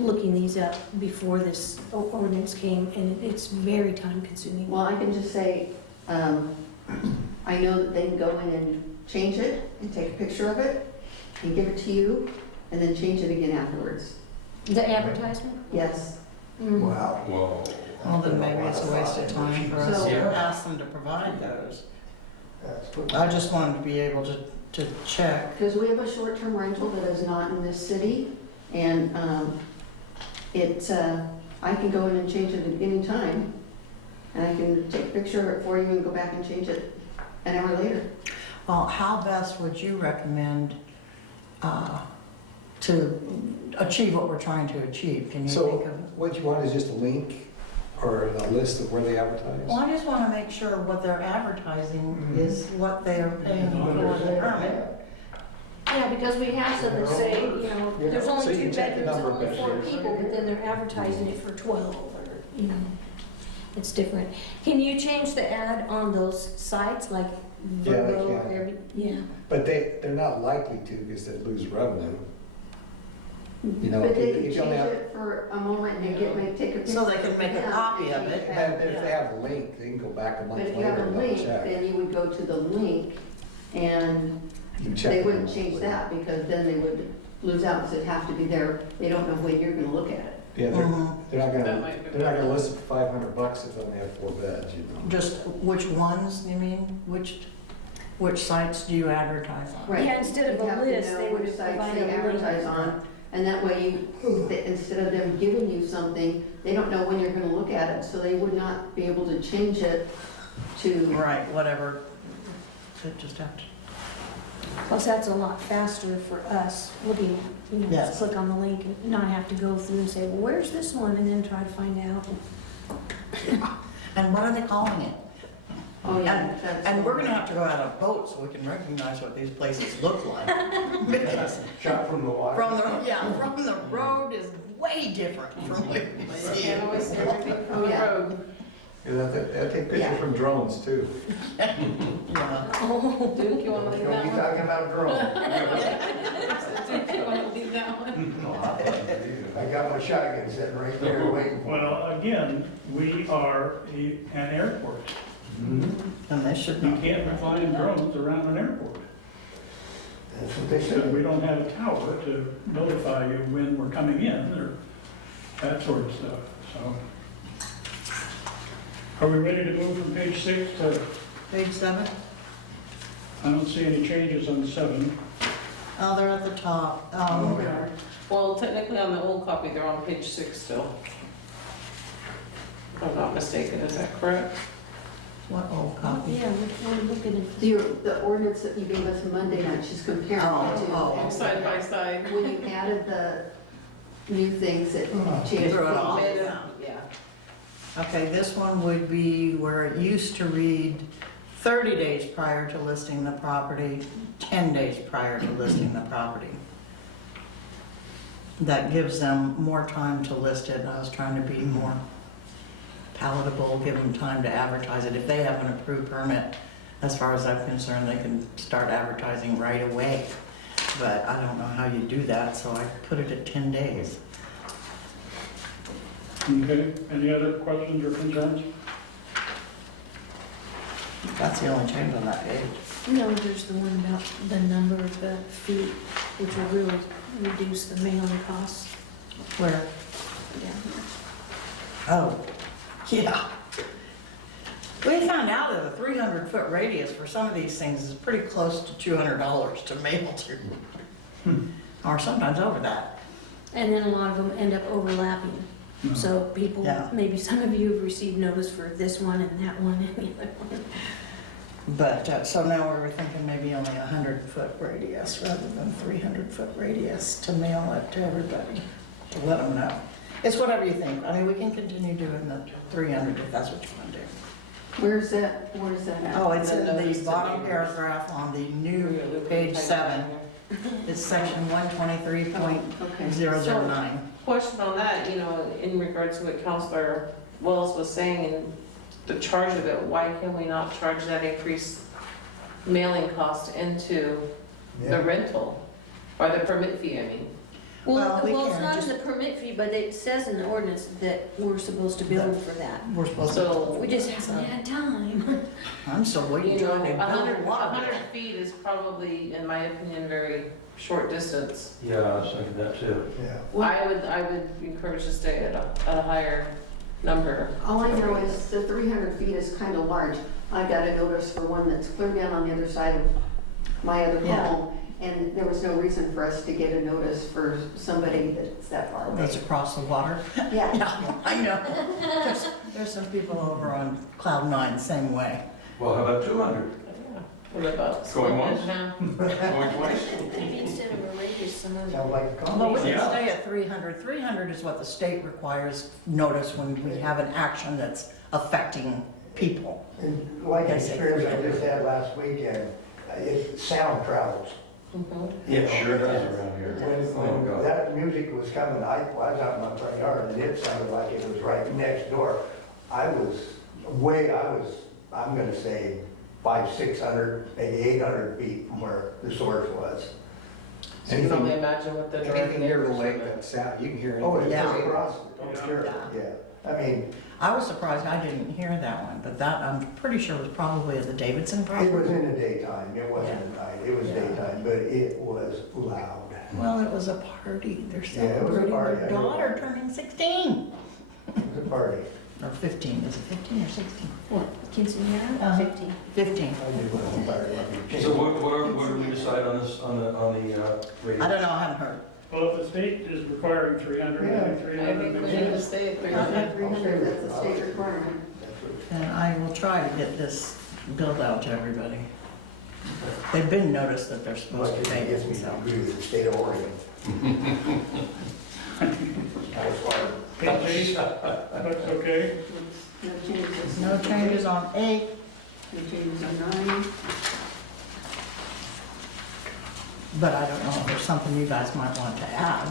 looking these up before this ordinance came, and it's very time consuming. Well, I can just say, I know that they can go in and change it and take a picture of it and give it to you and then change it again afterwards. The advertisement? Yes. Mm. Wow. Whoa. well, then maybe it's a waste of time for us So- to ask them to provide those. That's I just wanted to be able to check. Because we have a short-term rental that is not in this city, and I can go in and change it at any time. And I can take a picture of it for you and go back and change it an hour later. Well, how best would you recommend to achieve what we're trying to achieve? Can you So think of? what you want is just a link or a list of where they advertise? Well, I just want to make sure what they're advertising is what they are paying for the permit. Yeah, because we have some that say, you know, there's So only you 2 check the bedrooms, number of only 4 bedrooms. people, but then they're advertising it for 12, or, you know, it's different. Can you change the ad on those sites, like Yeah, they Verbo, can. Airbnb? Yeah. But they're not likely to because they'd lose revenue. You know, But if they you- can if you change only have- it for a moment and take a picture. So they can make a Yeah, copy and of change it. back. And if they have a link, they can go back a month But if you later have a and double link, check. then you would go to the link and You can check they it wouldn't out. change that because then they would lose out because it'd have to be there. They don't know when you're gonna look at it. Yeah, Mhm. they're not That gonna, might be they're not better. gonna list it for $500 if they only have 4 beds, you know? Just which ones, you mean? Which sites do you advertise on? Yeah, instead of You a have to list, know they would which sites provide they a link. advertise on. And that way instead of them giving you something, they don't know when you're gonna look at it, so they would not be able to change it to. Right, whatever. So just have to. Plus, that's a lot faster for us looking, you know, Yes. just click on the link and not have to go through and say, well, where's this one? And then try to find out. And what are they calling it? Oh, yeah. that's- And we're gonna have to go out on a boat so we can recognize what these places look like. Because Shot from the water. from the road is way different from what you You see. can't always see everything from the Yeah. road. Yeah, they take Yeah. pictures from drones too. Yeah. Oh, Duke, you wanna We're leave gonna be that one? talking about drones. Duke, you wanna leave that one? I got my shotgun sitting right there waiting for me. Well, again, we are an airport. And they should You not. can't be flying drones around an airport. That's what they So said. we don't have a tower to notify you when we're coming in or that sort of stuff, so. Are we ready to move from page 6 to, Page 7? I don't see any changes on 7. Oh, they're at the top. They are. Well, technically on the old copy, they're on page 6 still. If I'm not mistaken, is that correct? What old copy? yeah, we're looking at. The ordinance that you gave us Monday night, she's comparing Oh, it to. oh. and Side by side. When you added the new things that changed. Threw it all. Yeah. Okay, this one would be where it used to read 30 days prior to listing the property, 10 days prior to listing the property. That gives them more time to list it. I was trying to be more palatable, give them time to advertise it. If they have an approved permit, as far as I'm concerned, they can start advertising right away. But I don't know how you do that, so I put it at 10 days. Okay, any other questions or concerns? That's the only change on that page. No, there's the one about the number of feet, which will really reduce the mailing costs. Where? down here. Oh, yeah. We found out that a 300-foot radius for some of these things is pretty close to $200 to mail to. Or sometimes over that. And then a lot of them end up overlapping. So people, Yeah. maybe some of you have received notice for this one and that one and the other one. But, so now we were thinking maybe only a 100-foot radius rather than 300-foot radius to mail it to everybody, to let them know. It's whatever you think. I mean, we can continue doing the 300 if that's what you want to do. Where's that at? Oh, it's The in notice the to bottom neighbors. paragraph on the new page 7. It's section 123.009. Question on that, you know, in regards to what Counselor Wells was saying and the charge of it, why can we not charge that increased mailing cost into the rental? Or the permit fee, I mean? Well, we Well, it's can not in just- the permit fee, but it says in the ordinance that we're supposed to bill for that. We're supposed to. So, We just haven't had time. I'm still waiting you know, trying to build 100 a water. 100 feet is probably, in my opinion, very short distance. Yeah, I was thinking that too. Yeah. I would encourage to stay at a higher number. All I know is the 300 feet is kind of large. I got a notice for one that's clear down on the other side of my other Yeah. home, and there was no reason for us to get a notice for somebody that's that far away. That's across the water. Yeah, Yeah, I know. There's some people over on Cloud Nine, same way. Well, how about 200? What about? Going once? Now? Going twice? Maybe instead of a radius, some other. Sounds like a Well, we combination. can stay at 300. 300 is what the state requires notice when we have an action that's affecting people. And like I an say experience I 300. just had last weekend, sound travels. Mhm. It sure does around here. When Oh, God. that music was coming, I was out in my front yard and it sounded like it was right next door. I'm gonna say 500, 600, maybe 800 feet from where the source was. So you can only imagine what the direct Anything near the neighbors lake, are. that sound, you can hear Oh, anything. it's Yeah. across, oh, sure, Yeah. yeah. I mean, I was surprised I didn't hear that one, but that, I'm pretty sure was probably at the Davidson it was property. in the daytime, it wasn't at night, it was Yeah. daytime, but it was loud. Well, it was a party. They're Yeah, it was a celebrating party. their I know daughter that. turning 16. It was a party. Or 15, is it 15 or 16? What, quinceañera? Uh-huh. 15. 15. I did one on fire, let me So change. what do we decide on this, on the I radio? don't know, I haven't heard. Well, if the state is requiring 300, Yeah. I think I 300 think we is need to it. stay at Yeah. 300. 300, that's a state requirement. And I will try to get this billed out to everybody. They've been noticed that they're supposed Much to as pay it gets it, me to so. agree with the state of Oregon. Nice fire. Page 8, looks okay. No changes. No changes on 8. No changes on 9. But I don't know if there's something you guys might want to add.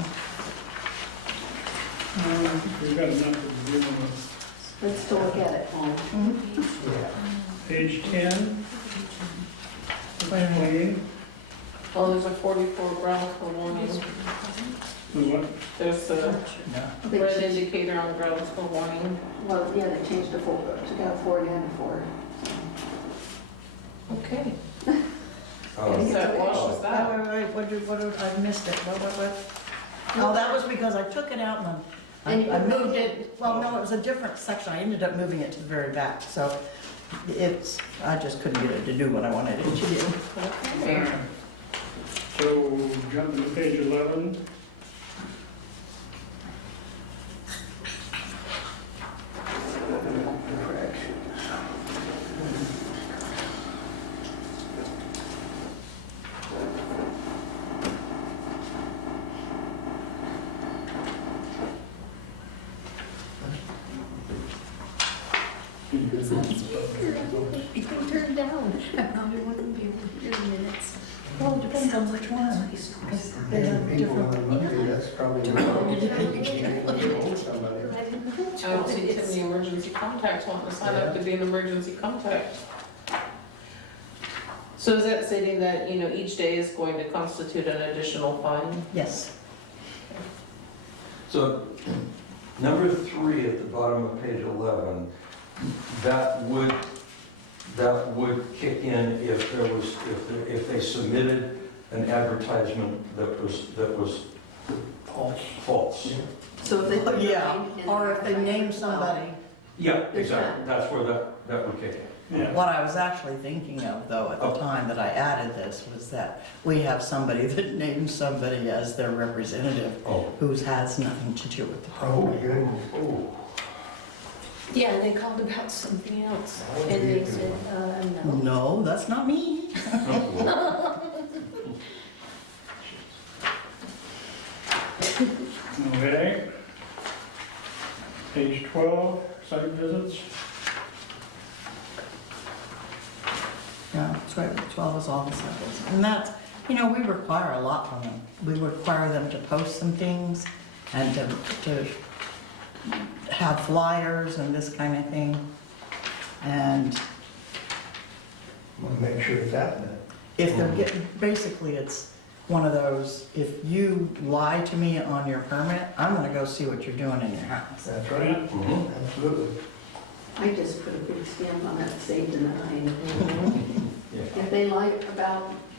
We've got enough to do with. Let's still look at it. Yeah. Page 10, Wait a minute. clean. Well, there's a 44 ground for warning. The what? There's a No. They red changed- indicator on grounds for warning. Well, yeah, they changed to 4, took out 4 down to 4. Okay. Oh, So that washes that. Wait, I missed it. What? Oh, that was because I took it out And you I moved moved it. Well, no, it was a different section. I ended up moving it to the very back, so I just couldn't get it to do what I wanted it to do. Okay. So jumping to page 11. You can turn down. I probably wouldn't be able to hear the minutes. Well, it depends on which one. They have People different. on the Monday, that's probably. I don't see too many emergency contacts wanting to sign up to be an emergency contact. So is that stating that, each day is going to constitute an additional fine? Yes. So, number 3 at the bottom of page 11, that would kick in if there was, if they submitted an advertisement that was false. So if they put your Yeah, name in or if they there, name well, somebody. Yeah, exactly, that's where that would kick in. Yeah. What I was actually thinking of, though, at the time that I added this, was that we have somebody that names somebody as their representative Oh. who has nothing to do with the Oh, program. goodness, oh. Yeah, and they called about something else, That would and be they a good said, no. No, that's not me. Okay. Page 12, site visits. Yeah, it's right, 12 is all the samples. And that's, we require a lot from them. We require them to post some things and to have flyers and this kind of thing. And Want to make sure it's happening. if they're getting, basically, it's one of those, if you lie to me on your permit, I'm gonna go see what you're doing in your house. That's right, Mhm. absolutely. I just put a big stamp on that, say denied. Yeah. If they lie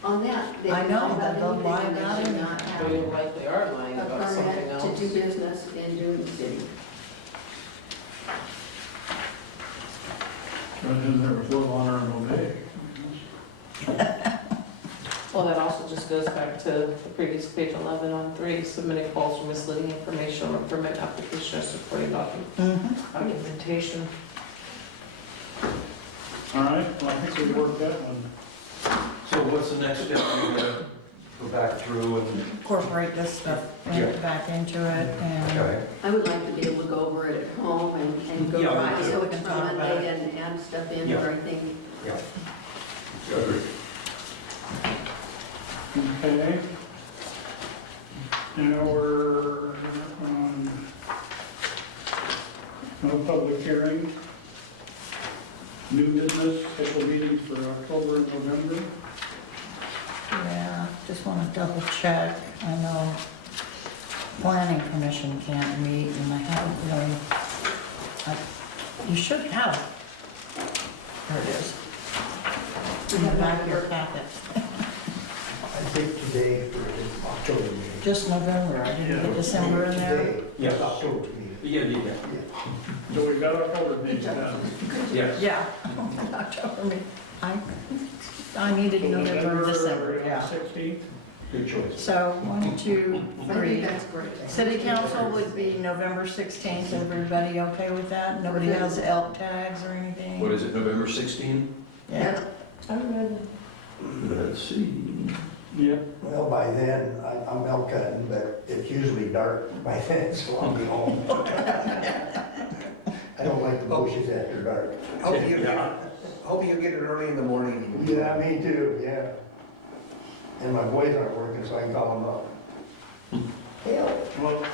on that, they I know, lie about they'll lie anything, about they should it. not have They likely are lying a about something permit else. to do business in Dune City. President never flew on our own day. Well, that also just goes back to the previous page 11 on 3, submitting false or misleading information on a permit application or supporting documentation. All right, well, I think we worked that one. So what's the next step? We're gonna go back through and, Incorporate this stuff Yeah. back into it and. okay, I would like to be able to go over it at home and go Yeah, back me to too. it from it and add stuff in Yeah. or anything. yeah. Good. Okay. Now we're on no public hearing. New business, scheduled meetings for October and November. Yeah, just want to double check. I know planning commission can't meet and I haven't really, you should have. There it is. In the back of your packet. I think today for the October meeting. Just November, I didn't get December in there. Today, Yes. October meeting. Yeah. So we've got October meetings now. Yes. Yeah, October meeting. I needed November, December, yeah. 16th. Good choice. So 1, 2, I think 3. that's great. City council would be November 16th. Everybody okay with that? Nobody has elk tags or anything? What is it, November 16? Yeah. Let's see. Yeah. Well, by then, I'm elk cutting, but it's usually dark by then, so I'll be home. I don't like the bushes after dark. Hope you get it early in the morning. Yeah, me too, yeah. And my boys aren't working, so I can call them up. Hell, Well,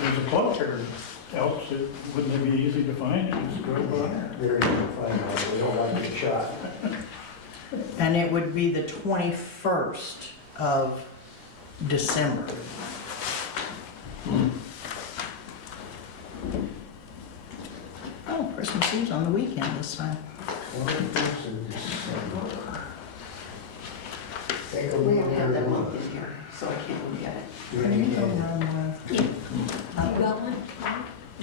there's a club here, Elks, wouldn't it be easy to find? Just go by. very good fun, we don't like to get shot. And it would be the 21st of December. Oh, Christmas Eve's on the weekend this time. Take a We look don't have that at month in here, so I can't look at it. You go run one. You got one?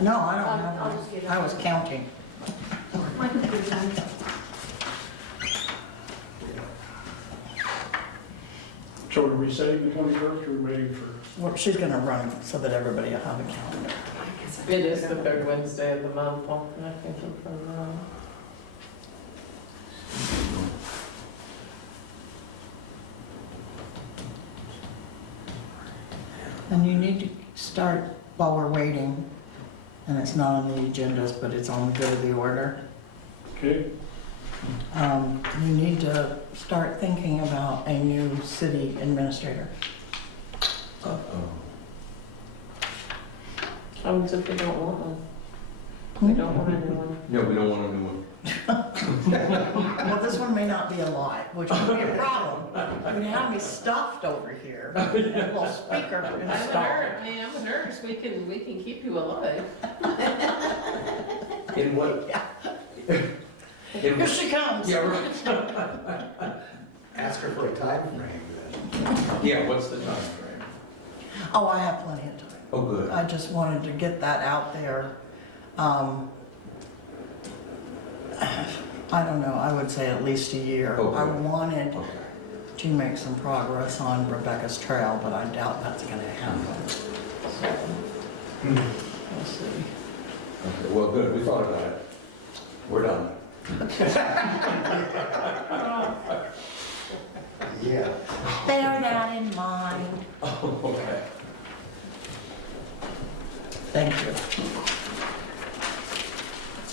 No, I don't have I'll just get one. it. I was counting. My computer's on. So are we setting the 21st or are we waiting for? Well, she's gonna run so that everybody will have a calendar. It is the third Wednesday of the month, and I think I'm from, And you need to start while we're waiting, and it's not on the agendas, but it's on the good of the order. Okay, You need to start thinking about a new city administrator. how as if we don't want one? We don't want anyone. No, we don't want a new one. Well, this one may not be a lot, which would be a problem. You'd have me stuffed over here, a little speaker I'm a installed. nurse, I mean, I'm a nurse, we can keep you alive. In what? Here she comes. Yeah, right. Ask her for a time frame then. Yeah, what's the time frame? Oh, I have plenty of time. Oh, good. I just wanted to get that out there. I don't know, I would say at least a year. Okay. I wanted Okay. to make some progress on Rebecca's Trail, but I doubt that's gonna happen. So, we'll see. Okay, well, good, we thought about it. We're done. Yeah. Bear that in mind. Oh, okay. Thank you.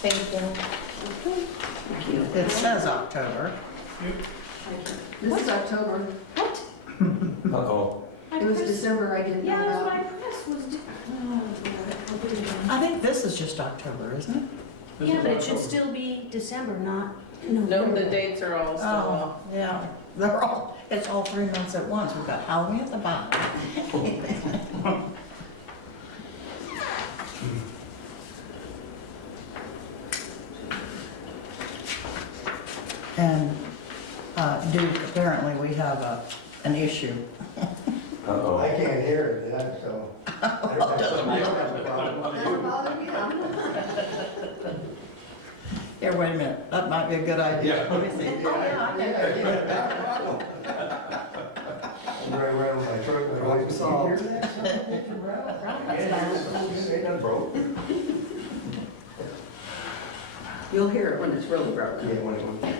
Thank you. Thank you. It says October. This is October. What? Uh-oh. It was December, I didn't know Yeah, that's what about. I pressed was. Oh, God. I think this is just October, isn't it? This Yeah, is but it should October. still be December, not No, November. the dates are all still Oh, off. yeah. It's all 3 months at once. We've got Halloween at the bottom. And Duke, apparently we have an issue. Uh-oh. I can't hear it, yeah, so. I don't have a problem. Doesn't bother me, huh? Here, wait a minute. That might be a good idea. Yeah. Let me see. Oh, yeah, I can hear you. Yeah, no problem. Ain't nothing broke. You'll hear it when it's really Yeah, broken. when-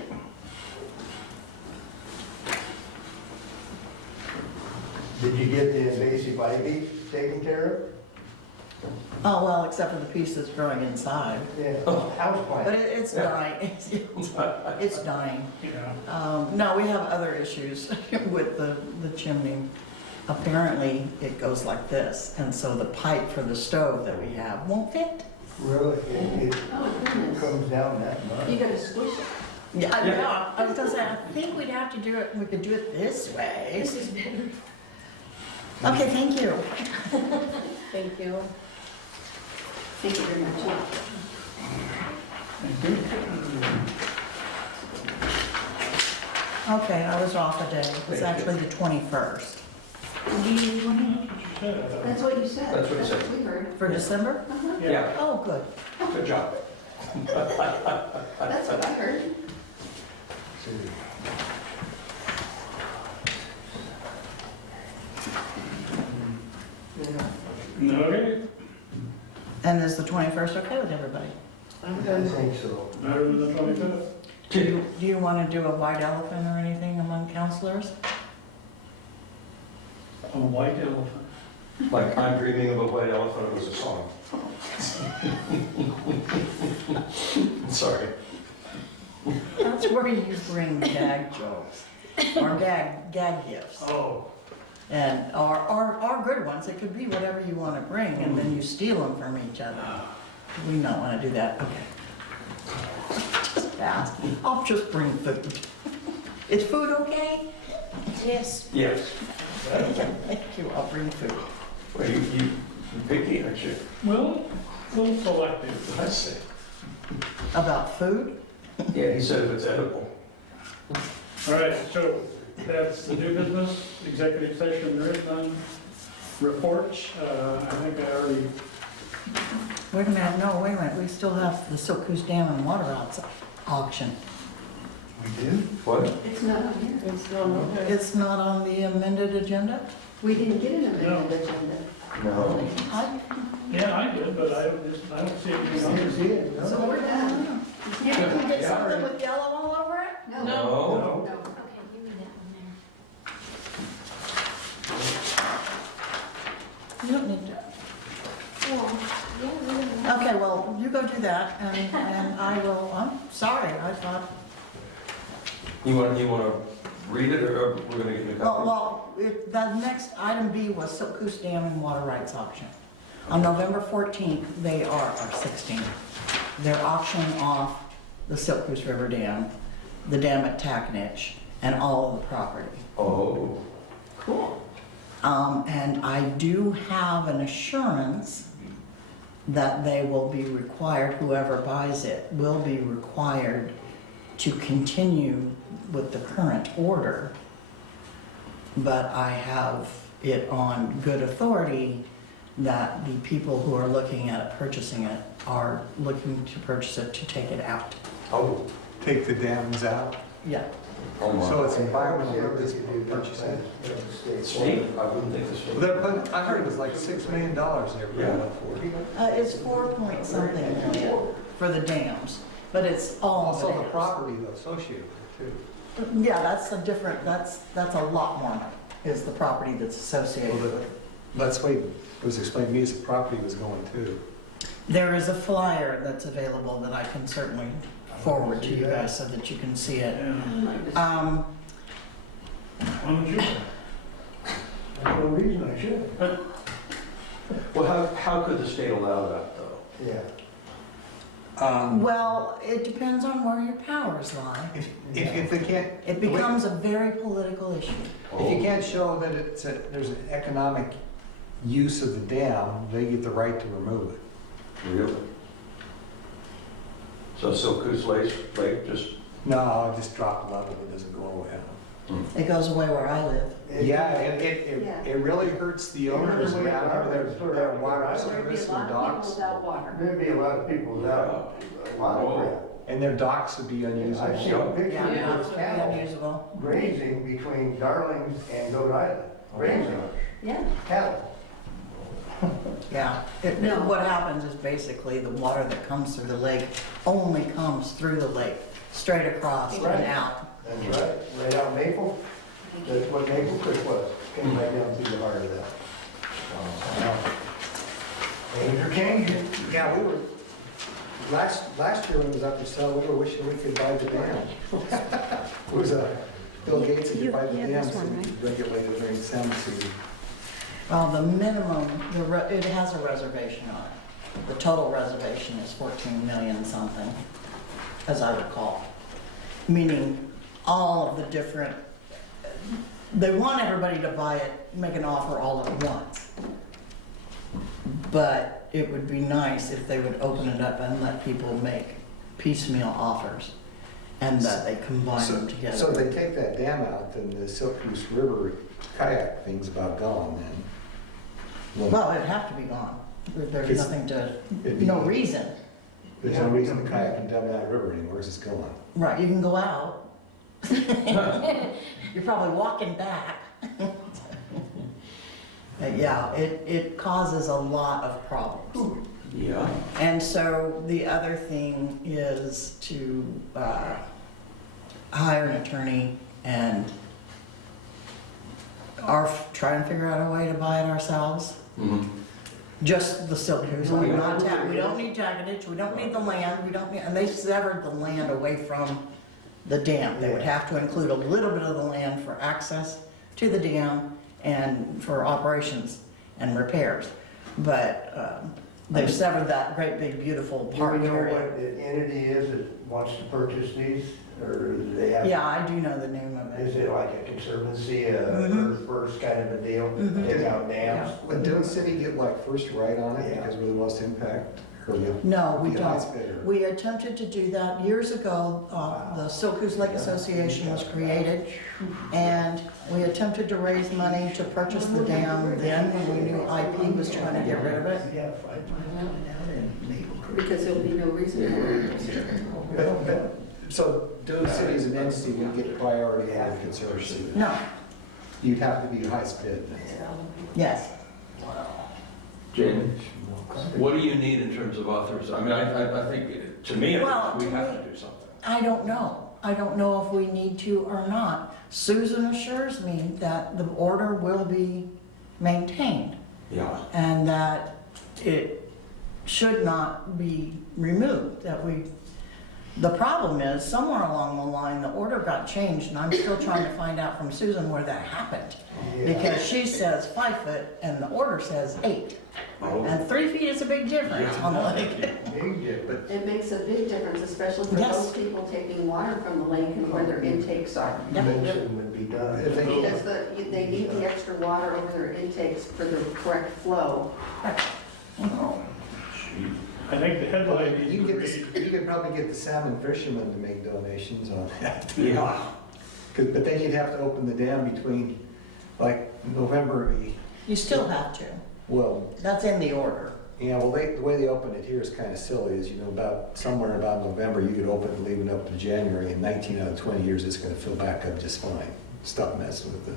Did you get the invasive ivy taken care Oh, well, except for the piece that's growing inside. of? Yeah. House But plant. it's dying, it's dying. Yeah. No, we have other issues with the chimney. Apparently, it goes like this, and so the pipe for the stove that we have won't fit. Really? It Oh, goodness. comes down that much. You gotta squish it. Yeah, I know. I was gonna say, I think we'd have to do it, we could do it this way. This is better. Okay, thank you. Thank you. Thank you very much. Okay, I was off a day. It's actually the 21st. Do you want That's what you said. That's what you said. we heard. for December? Uh-huh. Yeah, Oh, good. good job. That's what I heard. Okay, And is the 21st okay with everybody? I'm I good. think so. better than the 25th? Do you want to do a white elephant or anything among counselors? A white elephant. Like, I'm dreaming of a white elephant was a song. Sorry. That's where you bring gag jokes or gag gifts. Oh. And, or good ones, it could be whatever you want to bring, and then you steal them from each other. We don't want to do that, okay. Just ask, I'll just bring food. Is food okay? Yes. Yes. Thank you, I'll bring food. Well, you picky, aren't you? Well, a little selective. I see. About food? Yeah, he said if it's edible. All right, so that's the new business, executive session, there is none. Reports, I think I already, Wait a minute, no, wait a minute, we still have the Silkus Dam and Water Outs auction. We do? What? It's not on here. It's not okay. It's not on the amended agenda? We didn't get an amended agenda. No. yeah, I did, but I don't see anything on You it. see it? No? So we're done. You did something with yellow all over it? No. No. Okay, give me that one You don't need to. there. Well, yeah, Okay, well, you go do that, and I will, I'm sorry, I thought, You want to read it, or we're gonna get a copy? the next item B was Silkus Dam and Water Rights Auction. On November 14th, or 16th, they're auctioning off the Silkus River Dam, the dam at Taconich, and all of the property. Oh, Cool. And I do have an assurance that they will be required, whoever buys it, will be required to continue with the current order. But I have it on good authority that the people who are looking at purchasing it are looking to purchase it to take it out. oh, Take the dams out. Yeah. oh my. So it's environmental purpose purchasing. It's neat, I wouldn't think this Well, was. they're putting, I heard it was like $6 million they were putting up for it. It's 4 point something million for the dams, but it's all the Also the dams. property though associated with it too. Yeah, that's a different, that's a lot more money, is the property that's associated Well, with it. that's the way it was explained to me, is the property was going too. There is a flyer that's available that I can certainly forward to you guys so that you can see it. Yeah. Why don't you? There's no reason I should. Well, how could the state allow that, though? Yeah. Well, it depends on where your powers lie. If they can't. It becomes a very political issue. If you can't show that there's an economic use of the dam, they get the right to remove it. Really? So Silkus Lake just, No, just drop the level, it doesn't go away. It goes away where I live. Yeah, it really hurts the owners around here, their water There'd be a service, lot their of people docks, without water. There'd be a lot of people without, a lot of crap. and their docks would be I've unusable. seen pictures Yeah, of it's cattle unusable. grazing between Darling and Goat Island, grazing Yeah. cattle. Yeah, what happens is basically the water that comes through the lake only comes through the lake, straight across Right. and out. That's right, right out Maple, that's what Maple Creek was, came right down through the heart of that. Things are changing. Yeah, we were, last year when it was up for sale, we were wishing we could buy the dam. It was Bill Gates that could buy the You have dam, this so one, we could regulate it during salmon season. Well, the minimum, it has a reservation on it. The total reservation is 14 million something, as I recall. Meaning all of the different, they want everybody to buy it, make an offer all at once. But it would be nice if they would open it up and let people make piecemeal offers and that they combine them together. So if they take that dam out, then the Silk Goose River kayak thing's about gone then. Well, it'd have to be gone. There's It's- nothing to, it'd be- no reason. There's no reason to kayak and down that river anymore, 'cause it's gone. Right, you can go out. You're probably walking back. But yeah, it causes a lot of problems. Yeah. And so the other thing is to hire an attorney and try and figure out a way to buy it ourselves. Mhm. Just the Silk Goose, we don't need Tagatich, we don't need the land, and they severed the land away from the dam. They would have to include a little bit of the land for access to the dam and for operations and repairs. But they've severed that great big beautiful Do park we know area. what the entity is that wants to purchase these, or do they have? Yeah, I do know the name of Is it. it like a conservancy, a Mhm. Earth First kind of a deal, Mhm. take out dams? Would Dune City get like first right on it Yeah. because we're the most impact? Or we- No, we the don't. highest bidder? We attempted to do that years ago. The Silk Goose Lake Association was created, and we attempted to raise money to purchase the dam then, when we knew IP was trying to get rid of it. Yeah, 5 miles down in Maple Creek. Because there'll be no reason to. But, so Dune City as an entity would get priority over the conservancy. No, You'd have to be the highest bid. yes. Jane, what do you need in terms of authors? I mean, I think, to me, Well, we have to do something. I don't know. I don't know if we need to or not. Susan assures me that the order will be maintained Yeah. and that it should not be removed, the problem is, somewhere along the line, the order got changed, and I'm still trying to find out from Susan where that happened. Because she says 5 foot, and the order says 8. Oh. And 3 feet is a big difference on the lake. Big difference. It makes a big difference, especially for Yes. those people taking water from the lake and where their intakes are. Mention would be done. If they- Because they need the extra water over their intakes for the correct flow. I think the headline needs You to could read, you could probably get the salmon fishermen to make donations on that. Yeah. But then you'd have to open the dam between, like, November, You still have to. well, That's in the order. yeah, well, the way they open it here is kind of silly, is, somewhere about November, you could open it, leave it up to January, and 19 out of 20 years, it's gonna fill back up just fine. Stop messing with the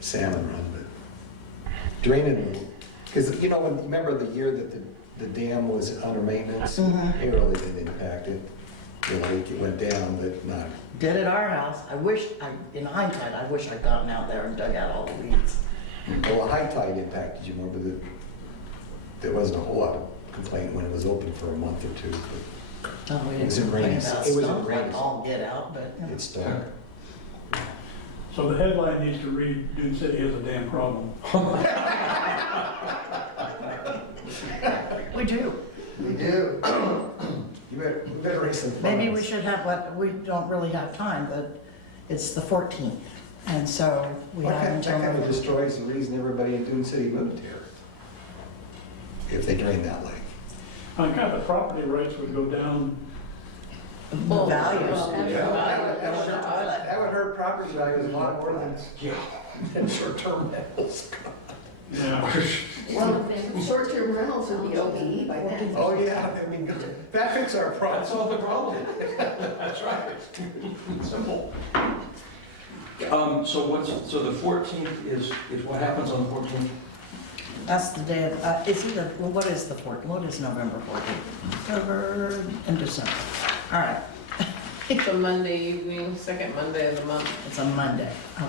salmon run, but draining, because, remember the year that the dam was under maintenance? Mhm. It really didn't impact it. It went down, but not. Did at our house. In hindsight, I wish I'd gotten out there and dug out all the weeds. Well, a high tide impacted you more, but there wasn't a whole lot of complaint when it was open for a month or two, but Oh, we It didn't was in complain rainy- about it was in stuff rainy like all get out, but. it stuck. so the headline needs to read, Dune City has a damn problem. We do. We do. We better raise some funds. Maybe we should have we don't really have time, but it's the 14th. And so we That have kind until of November. destroys the reason everybody in Dune City moved here. If they drain that lake. On kind of the property rights would go down, The values. That would hurt property values a lot more than short-term rentals. yeah. Well, short-term rentals would be OBE by then. Oh, yeah, I mean, that fixes our problem. That's all the problem. That's right. Simple. So the 14th is what happens on the 14th? That's the day, it's either, well, what is the 4th, what is November 14th? October and December. All right, It's a Monday evening, second Monday of the month. it's a Monday, okay.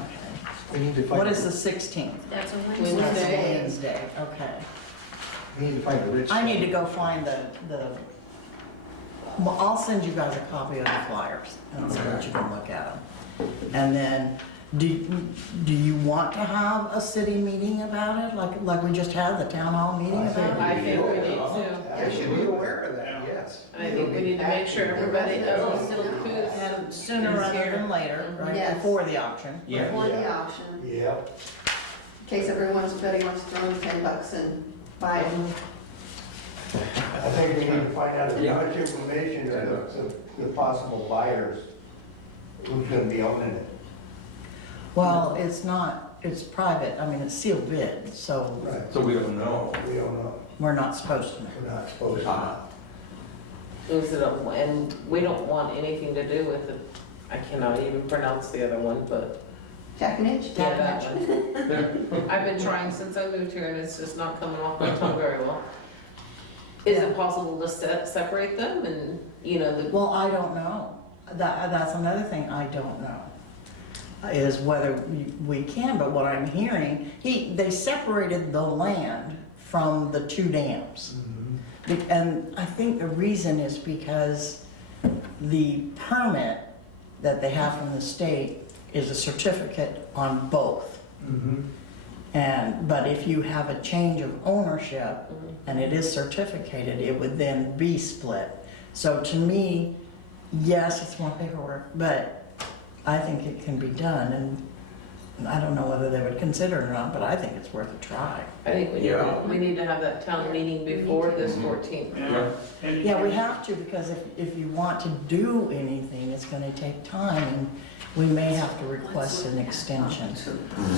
We need to find. What is the 16th? That's a Wednesday. Wednesday. That's a Wednesday, okay. We need to find the rich. I need to go find well, I'll send you guys a copy of the flyers, and so that you can look at them. And then, do you want to have a city meeting about it, like we just had the town hall meeting about it? I think we need to. I should be aware of that, yes. And I think we need to make sure everybody knows who's. And sooner rather than later, right, Yes. before the auction. Before the auction, Yep. in case everybody wants to throw in $10 and buy it. I think we need to find out as much information as the possible buyers, who's gonna be owning it. Well, it's private, I mean, it's sealed bid, so Right. So we don't know. We don't know. we're not supposed to know. We're not supposed to. Is it and we don't want anything to do with it. I cannot even pronounce the other one, but Jack and Itch? yeah, that one. I've been trying since I moved here and it's just not coming off my tongue very well. Is it possible to separate them and, Well, I don't know. That's another thing I don't know, is whether we can, but what I'm hearing, they separated the land from the 2 dams. And I think the reason is because the permit that they have from the state is a certificate on both. But if you have a change of ownership and it is certificated, it would then be split. So to me, yes, it's more paperwork, but I think it can be done, and I don't know whether they would consider it or not, but I think it's worth a try. I think we need to have that town meeting before this 14th. Yeah. Yeah, we have to, because if you want to do anything, it's gonna take time, and we may have to request an extension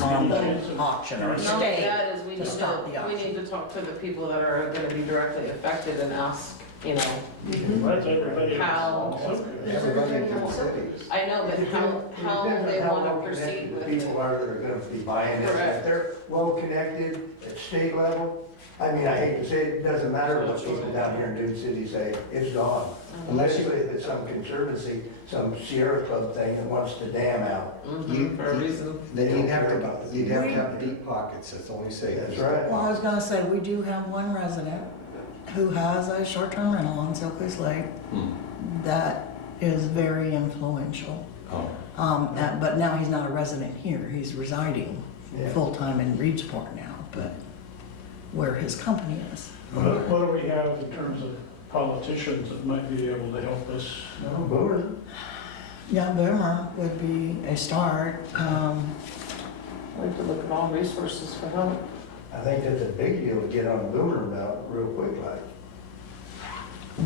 on the auction or Not stay. that is to stop the we need to talk to the people that are gonna be directly affected and ask, That's everybody. How- Everybody in the city. I know, but how Depends on they how wanna well proceed connected with the it. people are that are gonna be buying it. Correct. If they're well connected at state level, I mean, I hate to say it, it doesn't matter what people down here in Dune City say, it's gone. Unless Especially you, if it's some conservancy, some Sierra Club thing that wants to dam out. For a reason. then you'd have to have deep pockets, that's the only say. That's right. Well, I was gonna say, we do have one resident who has a short-term rental on Silkus Lake that is very influential. But now he's not a resident here, he's residing Yeah. full-time in Reedsport now, but where his company is. What do we have in terms of politicians that might be able to help us? No, Boomer, Yeah, Boomer would be a start. We have to look at all resources for help. I think that's a big deal to get on Boomer about real quick like.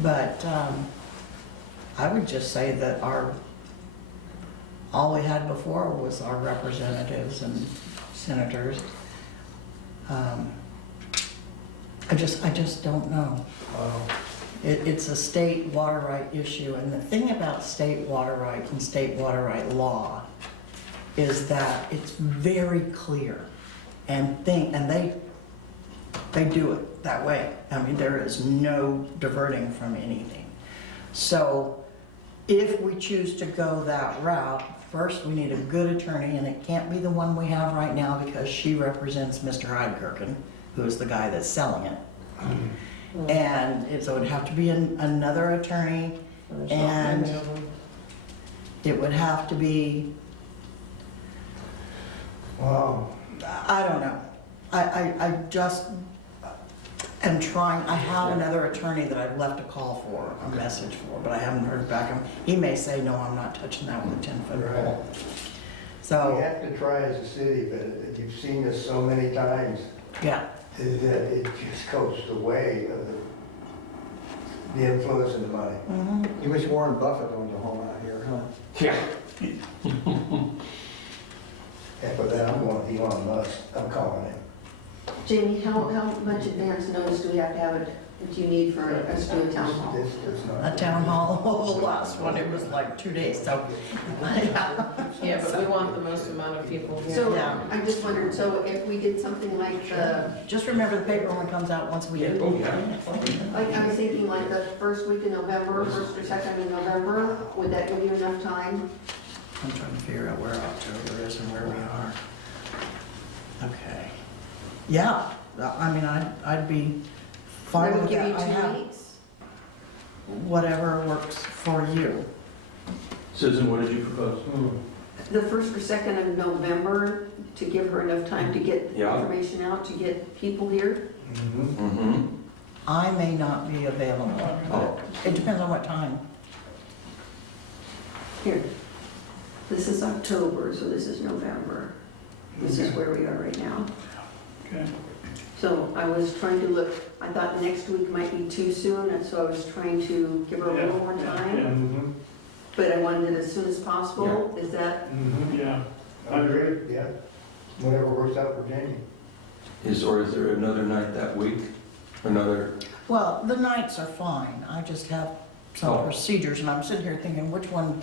But I would just say that all we had before was our representatives and senators. I just don't know. It's a state water right issue, and the thing about state water rights and state water right law is that it's very clear, and they do it that way. I mean, there is no diverting from anything. So if we choose to go that route, first we need a good attorney, and it can't be the one we have right now because she represents Mr. Heidkirchen, who is the guy that's selling it. And so it would have to be another attorney, There's not and many of them. it would have to be, Wow. I don't know. I just am trying, I have another attorney that I've left a call for, a message for, but I haven't heard back. He may say, no, I'm not touching that with a 10-foot pole. We So, have to try as a city, but you've seen this so many times, yeah, is that it just goes the way of the influence and the money. You wish Warren Buffett owned a home out here, huh? Yeah. Heck with that, I'm going Elon Musk, I'm calling him. Jamie, how much advance notice do we have to have it do you need for us to do a town hall? This does not. A town hall, the last one, it was like 2 days, so. Yeah, but we want the most amount of people here. So, Yeah. I just wondered, so if we did something like the, Just remember the paper only comes out once a week. Oh, yeah. like I was thinking like the first week in November, first or second in November, would that give you enough time? I'm trying to figure out where October is and where we are. Okay. Yeah, I mean, I'd be fine That would with give you that. I 2 have weeks? whatever works for you. Susan, what did you propose? The first or second of November, to give her enough time to get the Yeah. information out, to get people here? Mm-hmm. I may not be available, but it depends on what time. Here. This is October, so this is November. This is where we are right now. Okay. So I was trying to look, I thought next week might be too soon, and so I was trying to give her a little more time. Mm-hmm. But I wanted it as soon as possible. Is that, Mm-hmm. Yeah, I agree, yeah. Whatever works out for Jamie. Is there another night that week? Another, Well, the nights are fine. I just have some Oh. procedures, and I'm sitting here thinking, which one,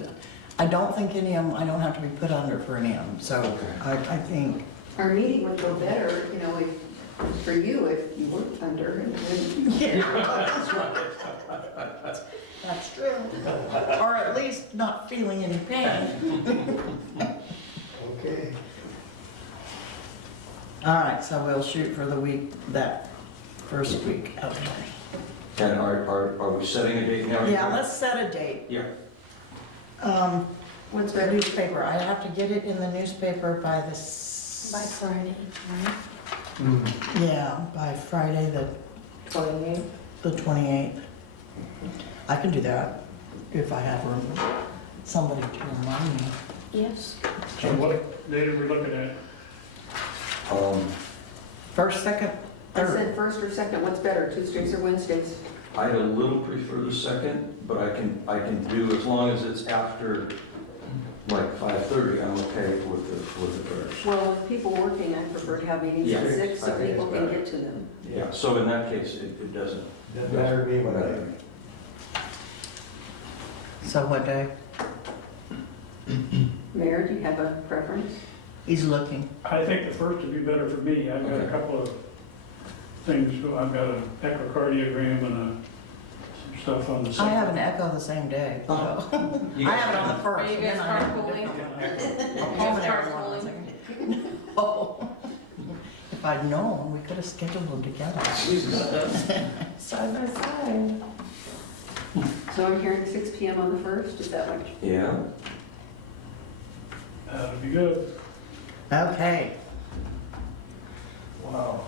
I don't think any of them, I don't have to be put under for any of them. So Okay. I think, our meeting would go better, you know, for you if you weren't under and then yeah, that's right. That's true. Or at least not feeling any pain. Okay. All right, so we'll shoot for the week, that first week. Okay. and are we setting a date now? Yeah, let's set a date. Yeah. what's The better? newspaper, I have to get it in the newspaper by the, By Friday, right? yeah, by Friday, the 28th. I can do that if I have somebody to remind me. Yes. so what date are we looking at? First, second, I third. said first or second, what's better, Tuesdays or Wednesdays? I a little prefer the second, but I can do, as long as it's after like 5:30, I'm okay with the first. Well, with people working, I prefer to have meetings at Yeah, 6 so I think people it's can better. get to them. Yeah, so in that case, it doesn't. Doesn't matter to me what I. So what day? Mayor, do you have a preference? He's looking. I think the first would be better for me. I've got a Okay. couple of things, I've got an echocardiogram and some stuff on the I second. have an echo the same day, so. You I guys- have it on the first. Are you and then guys I have a carpooling? different- You a guys pulmonary one on the carpooling? second. No. If I'd known, we could have scheduled them together. Side by side. So I'm hearing 6 PM on the 1st, is that what? Yeah, That'd be good. Okay. Wow.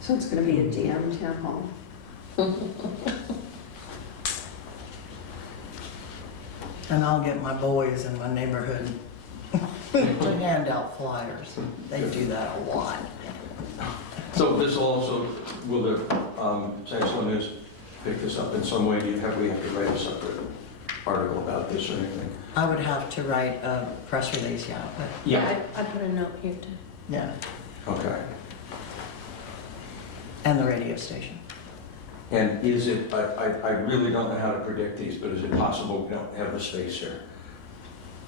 So it's gonna be a DM town hall. And I'll get my boys in my neighborhood to hand out flyers. They do that a lot. so this also, will the Saxon News pick this up in some way? We have to write a separate article about this or anything? I would have to write a press release, yeah, but, I put a note here to, yeah, Okay. and the radio station. And is it, I really don't know how to predict these, but is it possible we don't have the space here?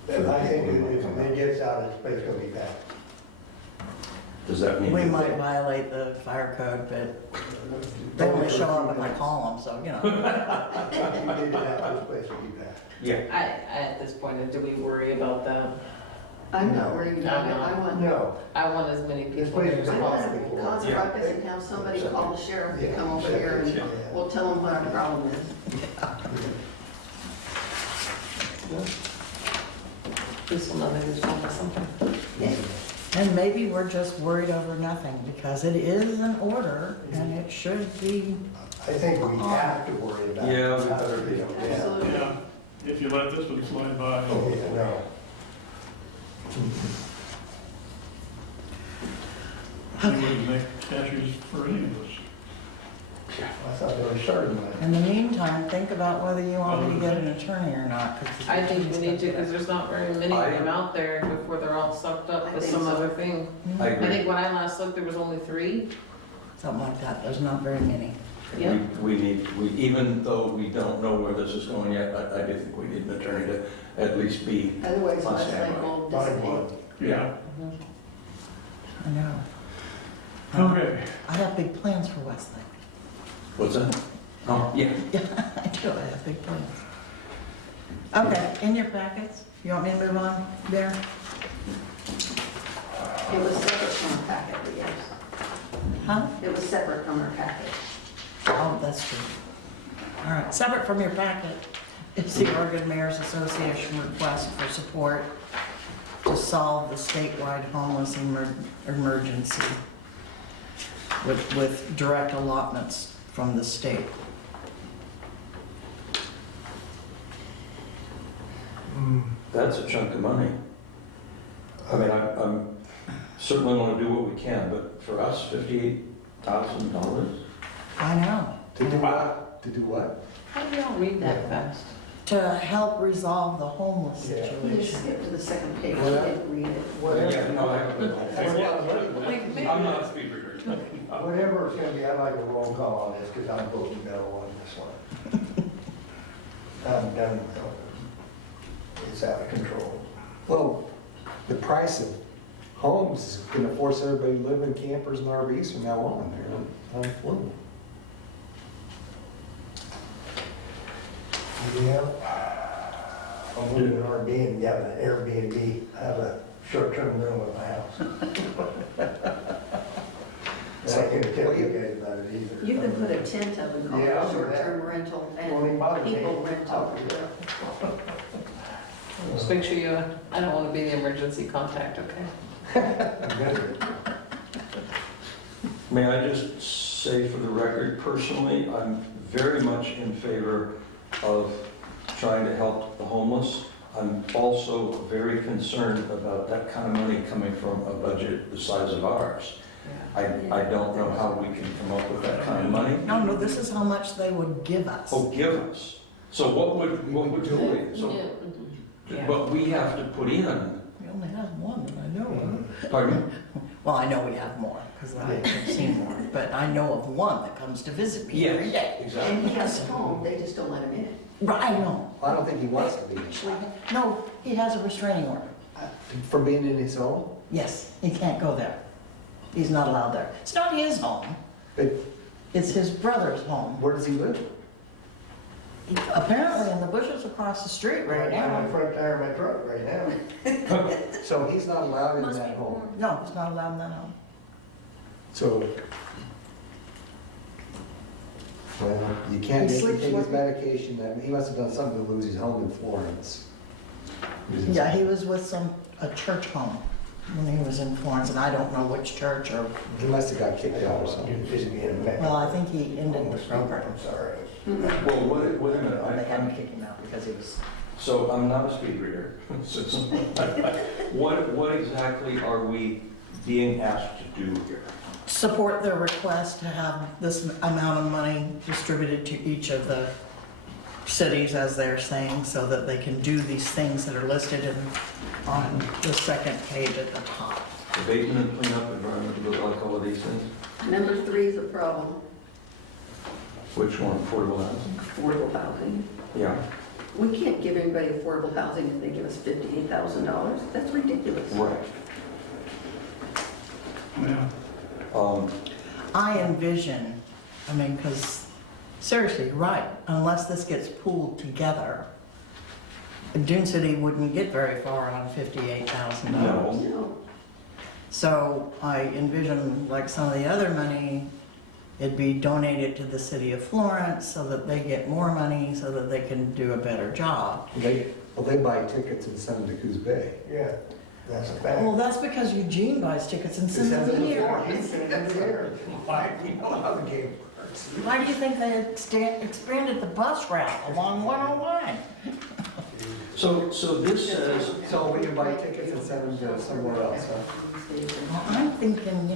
I think if it gets out, it's basically be back. Does that mean? We might violate the fire code, but they only show up if I call them, so, you know. If you did that, this place would be back. Yeah. At this point, do we worry about that? I'm not worried about it, I want, No. I want as many This people place here is as I want possible. to cause a Yeah. ruckus and have somebody call the sheriff to Yeah. come over here and Yeah. we'll tell them what our problem is. This will know that who's wrong or something. And maybe we're just worried over nothing, because it is an order, and it should be, I think we have to worry about it. Yeah, we better be. Yeah. Absolutely. Yeah, if you let this one slide by. Oh, yeah, no. You wouldn't make statues for any of us. I thought they were starting with. In the meantime, think about whether you want me to get an attorney or not. 'cause the I think we attorney's need to, got because there's not very many of them out there before they're all sucked up I with think some so. other thing. I I agree. think when I last looked, there was only 3. Something like that, there's not very many. Yep. Even though we don't know where this is going yet, I do think we need an attorney to at least be, Otherwise, On Westlake standby. will Find one. dissipate. Yeah. I know. Okay. I have big plans for Westlake. what's that? Oh, yeah. Yeah, I do, I have big plans. Okay, in your packets, you want me to move on there? It was separate from our packet, I guess. Huh? It was separate from our packet. Oh, that's true. All right, separate from your packet, it's the Oregon Mayors Association request for support to solve the statewide homeless emergency with direct allotments from the state. That's a chunk of money. I mean, I'm certainly want to do what we can, but for us, $58,000? I know. To do what? To do what? How do y'all read that fast? To help resolve the homeless Yeah. You just situation. skipped to the second page, you Well, didn't read it. Yeah, no, I haven't. I'm not a Whatever speed reader. it's gonna be, I'd like a roll call on this, because I'm voting no on this one. I'm done with it. It's out of control. Well, the price of homes is gonna force everybody to live in campers and RVs from now on. They're unfloatable. Yeah. I'm moving an Airbnb, yeah, an Airbnb, I have a short-term rental at my house. And I can't tell you guys about it either. You can put a tent up and call Yeah, I'll it do that. short-term rental Won't even bother and me. people I'll rental. do that. Just make sure you, I don't want to be the emergency contact, okay? May I just say for the record, personally, I'm very much in favor of trying to help the homeless. I'm also very concerned about that kind of money coming from a budget the size of ours. I don't know how we can come up with that kind of money. No, this is how much they would give us. Oh, give us. So what would do it? Yeah, So, mhm. Yeah. but we have to put in, We only have one that I know of. pardon me? Well, I know we have more, because I've seen more, but I know of one that comes to visit me every day. Exactly. And he has a home, they just don't let him in. Right, I know. I don't think he wants to be, Actually, no, he has a restraining order. for being in his home. Yes, he can't go there. He's not allowed there. It's not his home, But it's his brother's home. where does he live? Apparently in the bushes across the street right On now. the front tire of my truck right now. So he's not allowed in Must be that home. warm. No, he's not allowed in that home. So, well, you can't He make him sleeps take his with- medication. That he must have done something to lose his home in Florence. Yeah, he was with a church home when he was in Florence, and I don't know which church or, He must have got kicked out or You something. visit me in a minute. well, I think he ended the program. I'm sorry. Well, wait a minute. They had to kick him out because he was, So I'm not a speed reader. What exactly are we being asked to do here? support their request to have this amount of money distributed to each of the cities, as they're saying, so that they can do these things that are listed on the second page at the top. Abatement and cleanup, environmental, like all of these things? Number 3 is a problem, Which one, affordable housing? affordable housing. Yeah. We can't give everybody affordable housing if they give us $58,000. That's ridiculous. Right. Yeah. I envision, I mean, because seriously, you're right, unless this gets pooled together, Dune City wouldn't get very far on $58,000. No. No. So I envision, like some of the other money, it'd be donated to the city of Florence so that they get more money, so that they can do a better job. They buy tickets and send them to Coos Bay. Yeah, that's a fact. Well, that's because Eugene buys tickets and sends them here. Why, you know how the game works. Why do you think they expanded the bus route along 101? So this says, So we can buy tickets and send them to somewhere else, huh? Well, I'm thinking,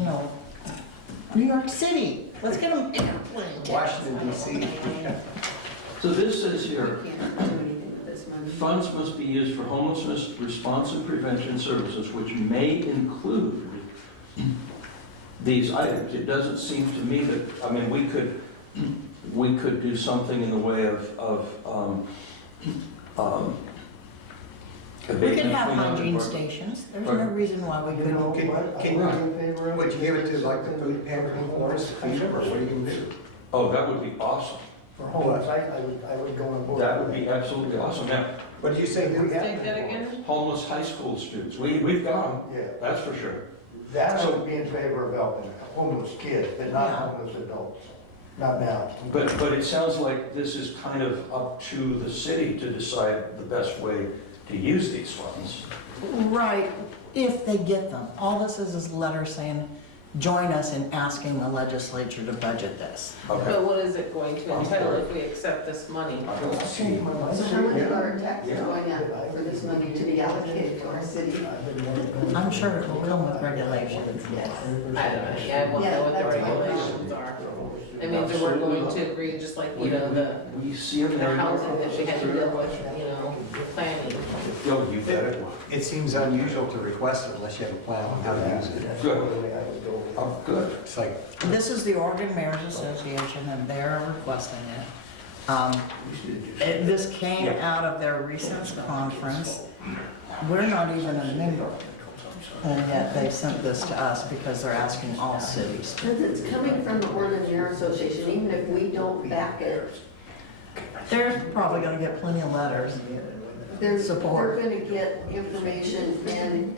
New York City. Let's get them airplane tickets. Washington DC. So this says here, We can't do anything with this money. funds must be used for homelessness response and prevention services, which may include these items. It doesn't seem to me that, I mean, we could do something in the way of We can have hygiene stations. There's no reason why we You know, couldn't. what Can I was in favor of. Would you give it to like the food pantry floors to feed them, or what are you gonna do? Oh, that would be awesome. For homeless, I would go on board. That would be absolutely awesome. Now, What did you say? We have Say that again? homeless high school students, we've got them, Yeah, that's for sure. that I would be in favor of helping homeless kids, but not Yeah. homeless adults. Not now. But it sounds like this is kind of up to the city to decide the best way to use these funds. Right, if they get them. All this is a letter saying, join us in asking the legislature to budget this. Okay. But what is it going to entail if we accept this money? I don't see. So how much are our taxes going up for this money to be allocated to our city? I'm sure it will come with regulations. Yes. I don't know, yeah, I won't know what the Yeah, that's my regulations are. It means that we're going to agree, just like, you know, the We see them the there. housing that we had to deal with, you know, planning. Yo, you bet it would. It seems unusual to request it unless you have a plan on how to use it. Good. Oh, good. It's like, This is the Oregon Mayors Association, and they're requesting it. This came out of their recent conference. We're not even a member, and yet they sent this to us because they're asking all cities. Because it's coming from the Oregon Mayor Association, even if we don't back it, They're probably gonna get plenty of letters. they're Support. gonna get information, and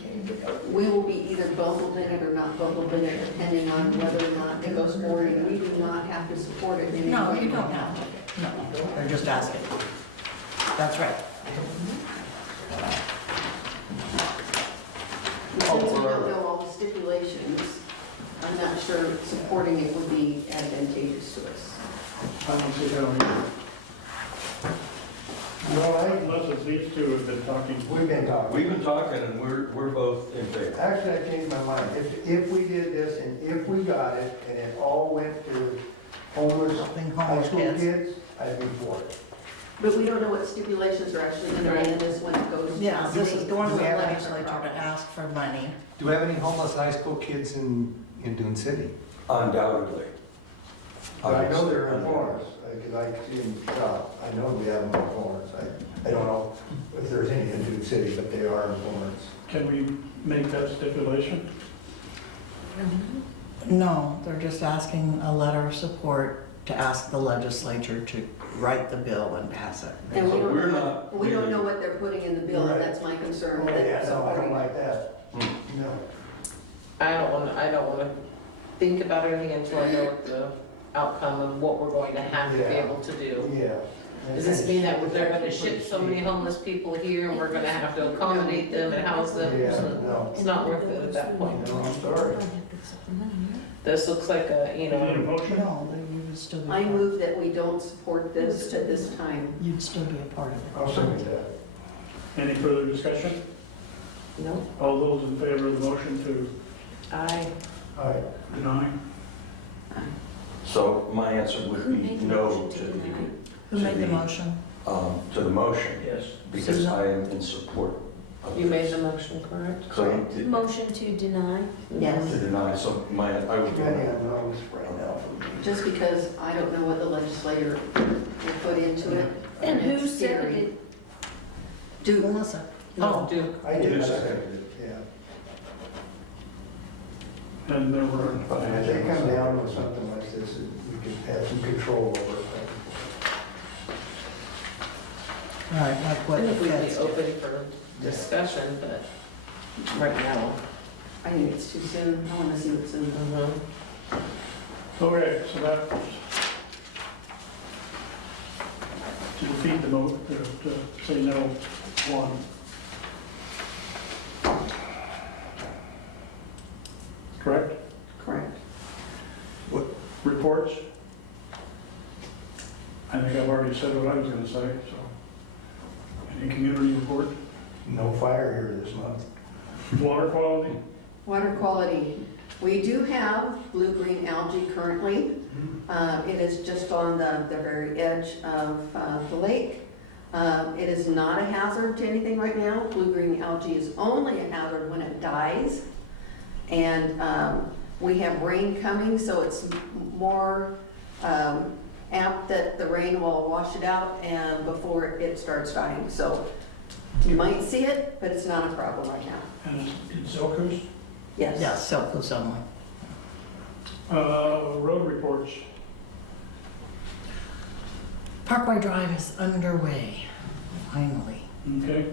we will be either bundled in it or not bundled in it, depending on whether or not it goes forward, and we do not have to support it in any way. No, you don't have to. No, they're just asking. That's right. Since we don't know all the stipulations, I'm not sure supporting it would be advantageous to us. I don't see how we, Well, unless it's these two have been talking. we've been talking. We've been talking and we're both in favor. Actually, I changed my mind. If we did this and if we got it and it all went to homeless Helping high homeless school kids. kids, I'd be for it. But we don't know what stipulations are actually going to be in this when it goes. to Yeah, this is going to the state. legislature to ask for money. do we have any homeless high school kids in Dune City? Undoubtedly. But I know they're in Florence, because I see them shop. I know we have them in Florence. I don't know if there's any in Dune City, but they are in Florence. Can we make that stipulation? No, they're just asking a letter of support to ask the legislature to write the bill and pass it. And we So we're don't know, not we don't really- know what they're putting in the bill, and Right. that's my concern. Oh, that yeah, it's no, I don't supporting- like that. No. I don't wanna think about anything until I know what the outcome of what we're going to have to be Yeah. able to do. Yeah. Does this mean that they're gonna ship so many homeless people here and we're gonna have to accommodate them and house them? Yeah, no. It's not worth it at that point. No, I'm sorry. This looks like a, you You need a know, motion? No, then you would still be. I move that we don't support this at this time. You'd still be a part of it. I'll second that. Any further discussion? no, All those in favor of the motion to I, All right. deny? So my answer would be no to Who made the motion? to the motion, Yes. because Susan? I am in support of you made this. the motion, correct? So you did Motion to deny? Yes. to deny, so I would. Kind of unknowns right now for me. Just because I don't know what the legislator will put into it. And who It's scary. seconded? Duke. Melissa. No, Duke. I did You second seconded it, yeah. And there were. And if they come down with something like this, we can have some control over it. All right, like what I think we'd be Fed's doing. open for discussion, but right now. I think it's too soon. I want to see what's in the. Okay, so that was to defeat the vote, to say no, one. Correct? Correct. Reports? I think I've already said what I was gonna say, so. Any community report? No fire here this month. Water quality? Water quality, We do have blue-green algae currently. It is just on the very edge of the lake. It is not a hazard to anything right now. Blue-green algae is only a hazard when it dies. And we have rain coming, so it's more apt that the rain will wash it out and before it starts dying. So you might see it, but it's not a problem right now. And it's Elkers. Yes. Yeah, Silkus only. Road reports. Parkway Drive is underway, finally. Okay.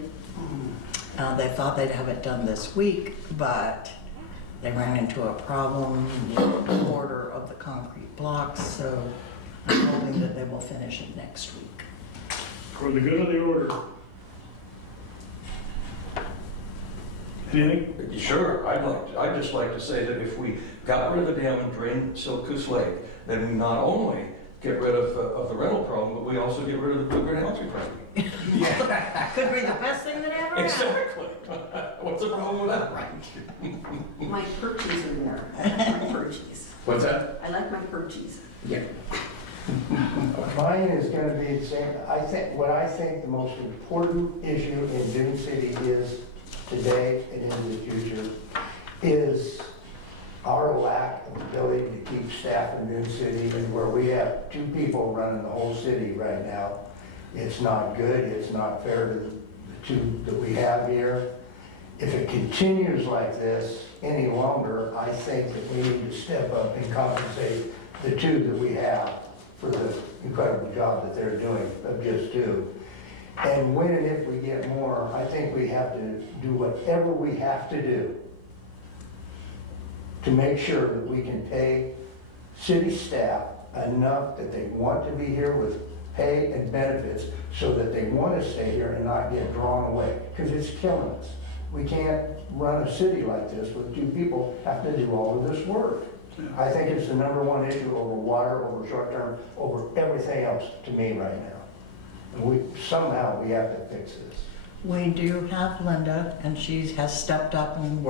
They thought they'd have it done this week, but they ran into a problem with the order of the concrete blocks, so I'm hoping that they will finish it next week. For the good of the order. Anything? Sure, I'd just like to say that if we got rid of the dam and drained Silkus Lake, then we not only get rid of the rental problem, but we also get rid of the blue-green algae problem. Could be the best thing that ever happened. Exactly. What's the problem with that? My perchies are there. I like my perchies. What's that? I like my perchies. Yeah. Mine is gonna be the same. What I think the most important issue in Dune City is today and in the future is our lack of ability to keep staff in Dune City, and where we have 2 people running the whole city right now. It's not good, it's not fair to the 2 that we have here. If it continues like this any longer, I think that we need to step up and compensate the 2 that we have for the incredible job that they're doing of just 2. And when and if we get more, I think we have to do whatever we have to do to make sure that we can pay city staff enough that they want to be here with pay and benefits so that they want to stay here and not get drawn away, because it's killing us. We can't run a city like this with 2 people have to do all of this work. I think it's the #1 issue over water, over short-term, over everything else to me right now. And somehow we have to fix this. We do have Linda, and she has stepped up and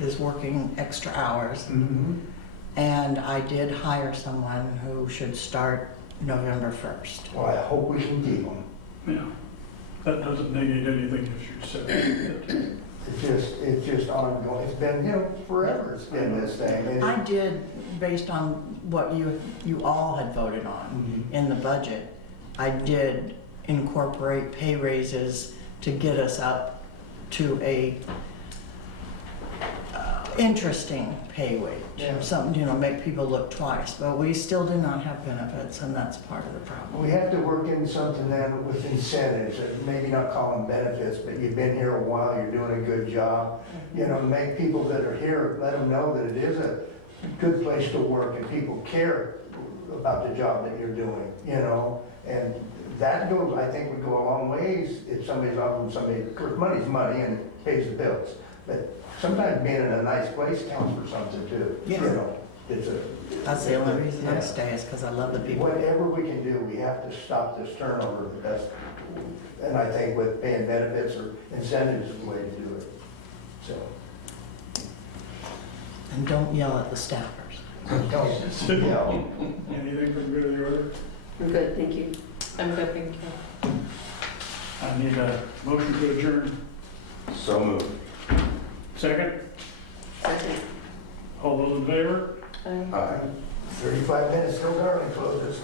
is working extra hours. And I did hire someone who should start November 1st. Well, I hope we can keep them. Yeah. That doesn't negate anything if you said. It's just ongoing. It's been, forever it's been this thing. And I did, based on what you all had voted on in the budget, I did incorporate pay raises to get us up to a interesting pay wage. Yeah. Something, make people look twice, but we still do not have benefits, and that's part of the problem. we have to work in something then with incentives, maybe not call them benefits, but you've been here a while, you're doing a good job. Make people that are here, let them know that it is a good place to work and people care about the job that you're doing, and that goes, I think would go a long ways if somebody's offering somebody, of course, money's money and it pays the bills, but sometimes being in a nice place counts for something too. Yeah. It's That's the only reason I Yeah. stay, is because I love the people. Whatever we can do, we have to stop this turnover. And I think with paying benefits or incentives is the way to do it. So. And don't yell at the staffers. Don't, Anything for the good of the order? I'm good, thank you. I'm good, thank you. I need a motion to adjourn. So moved. Second? Second. All those in favor? Aye. 35 minutes till Darling closes.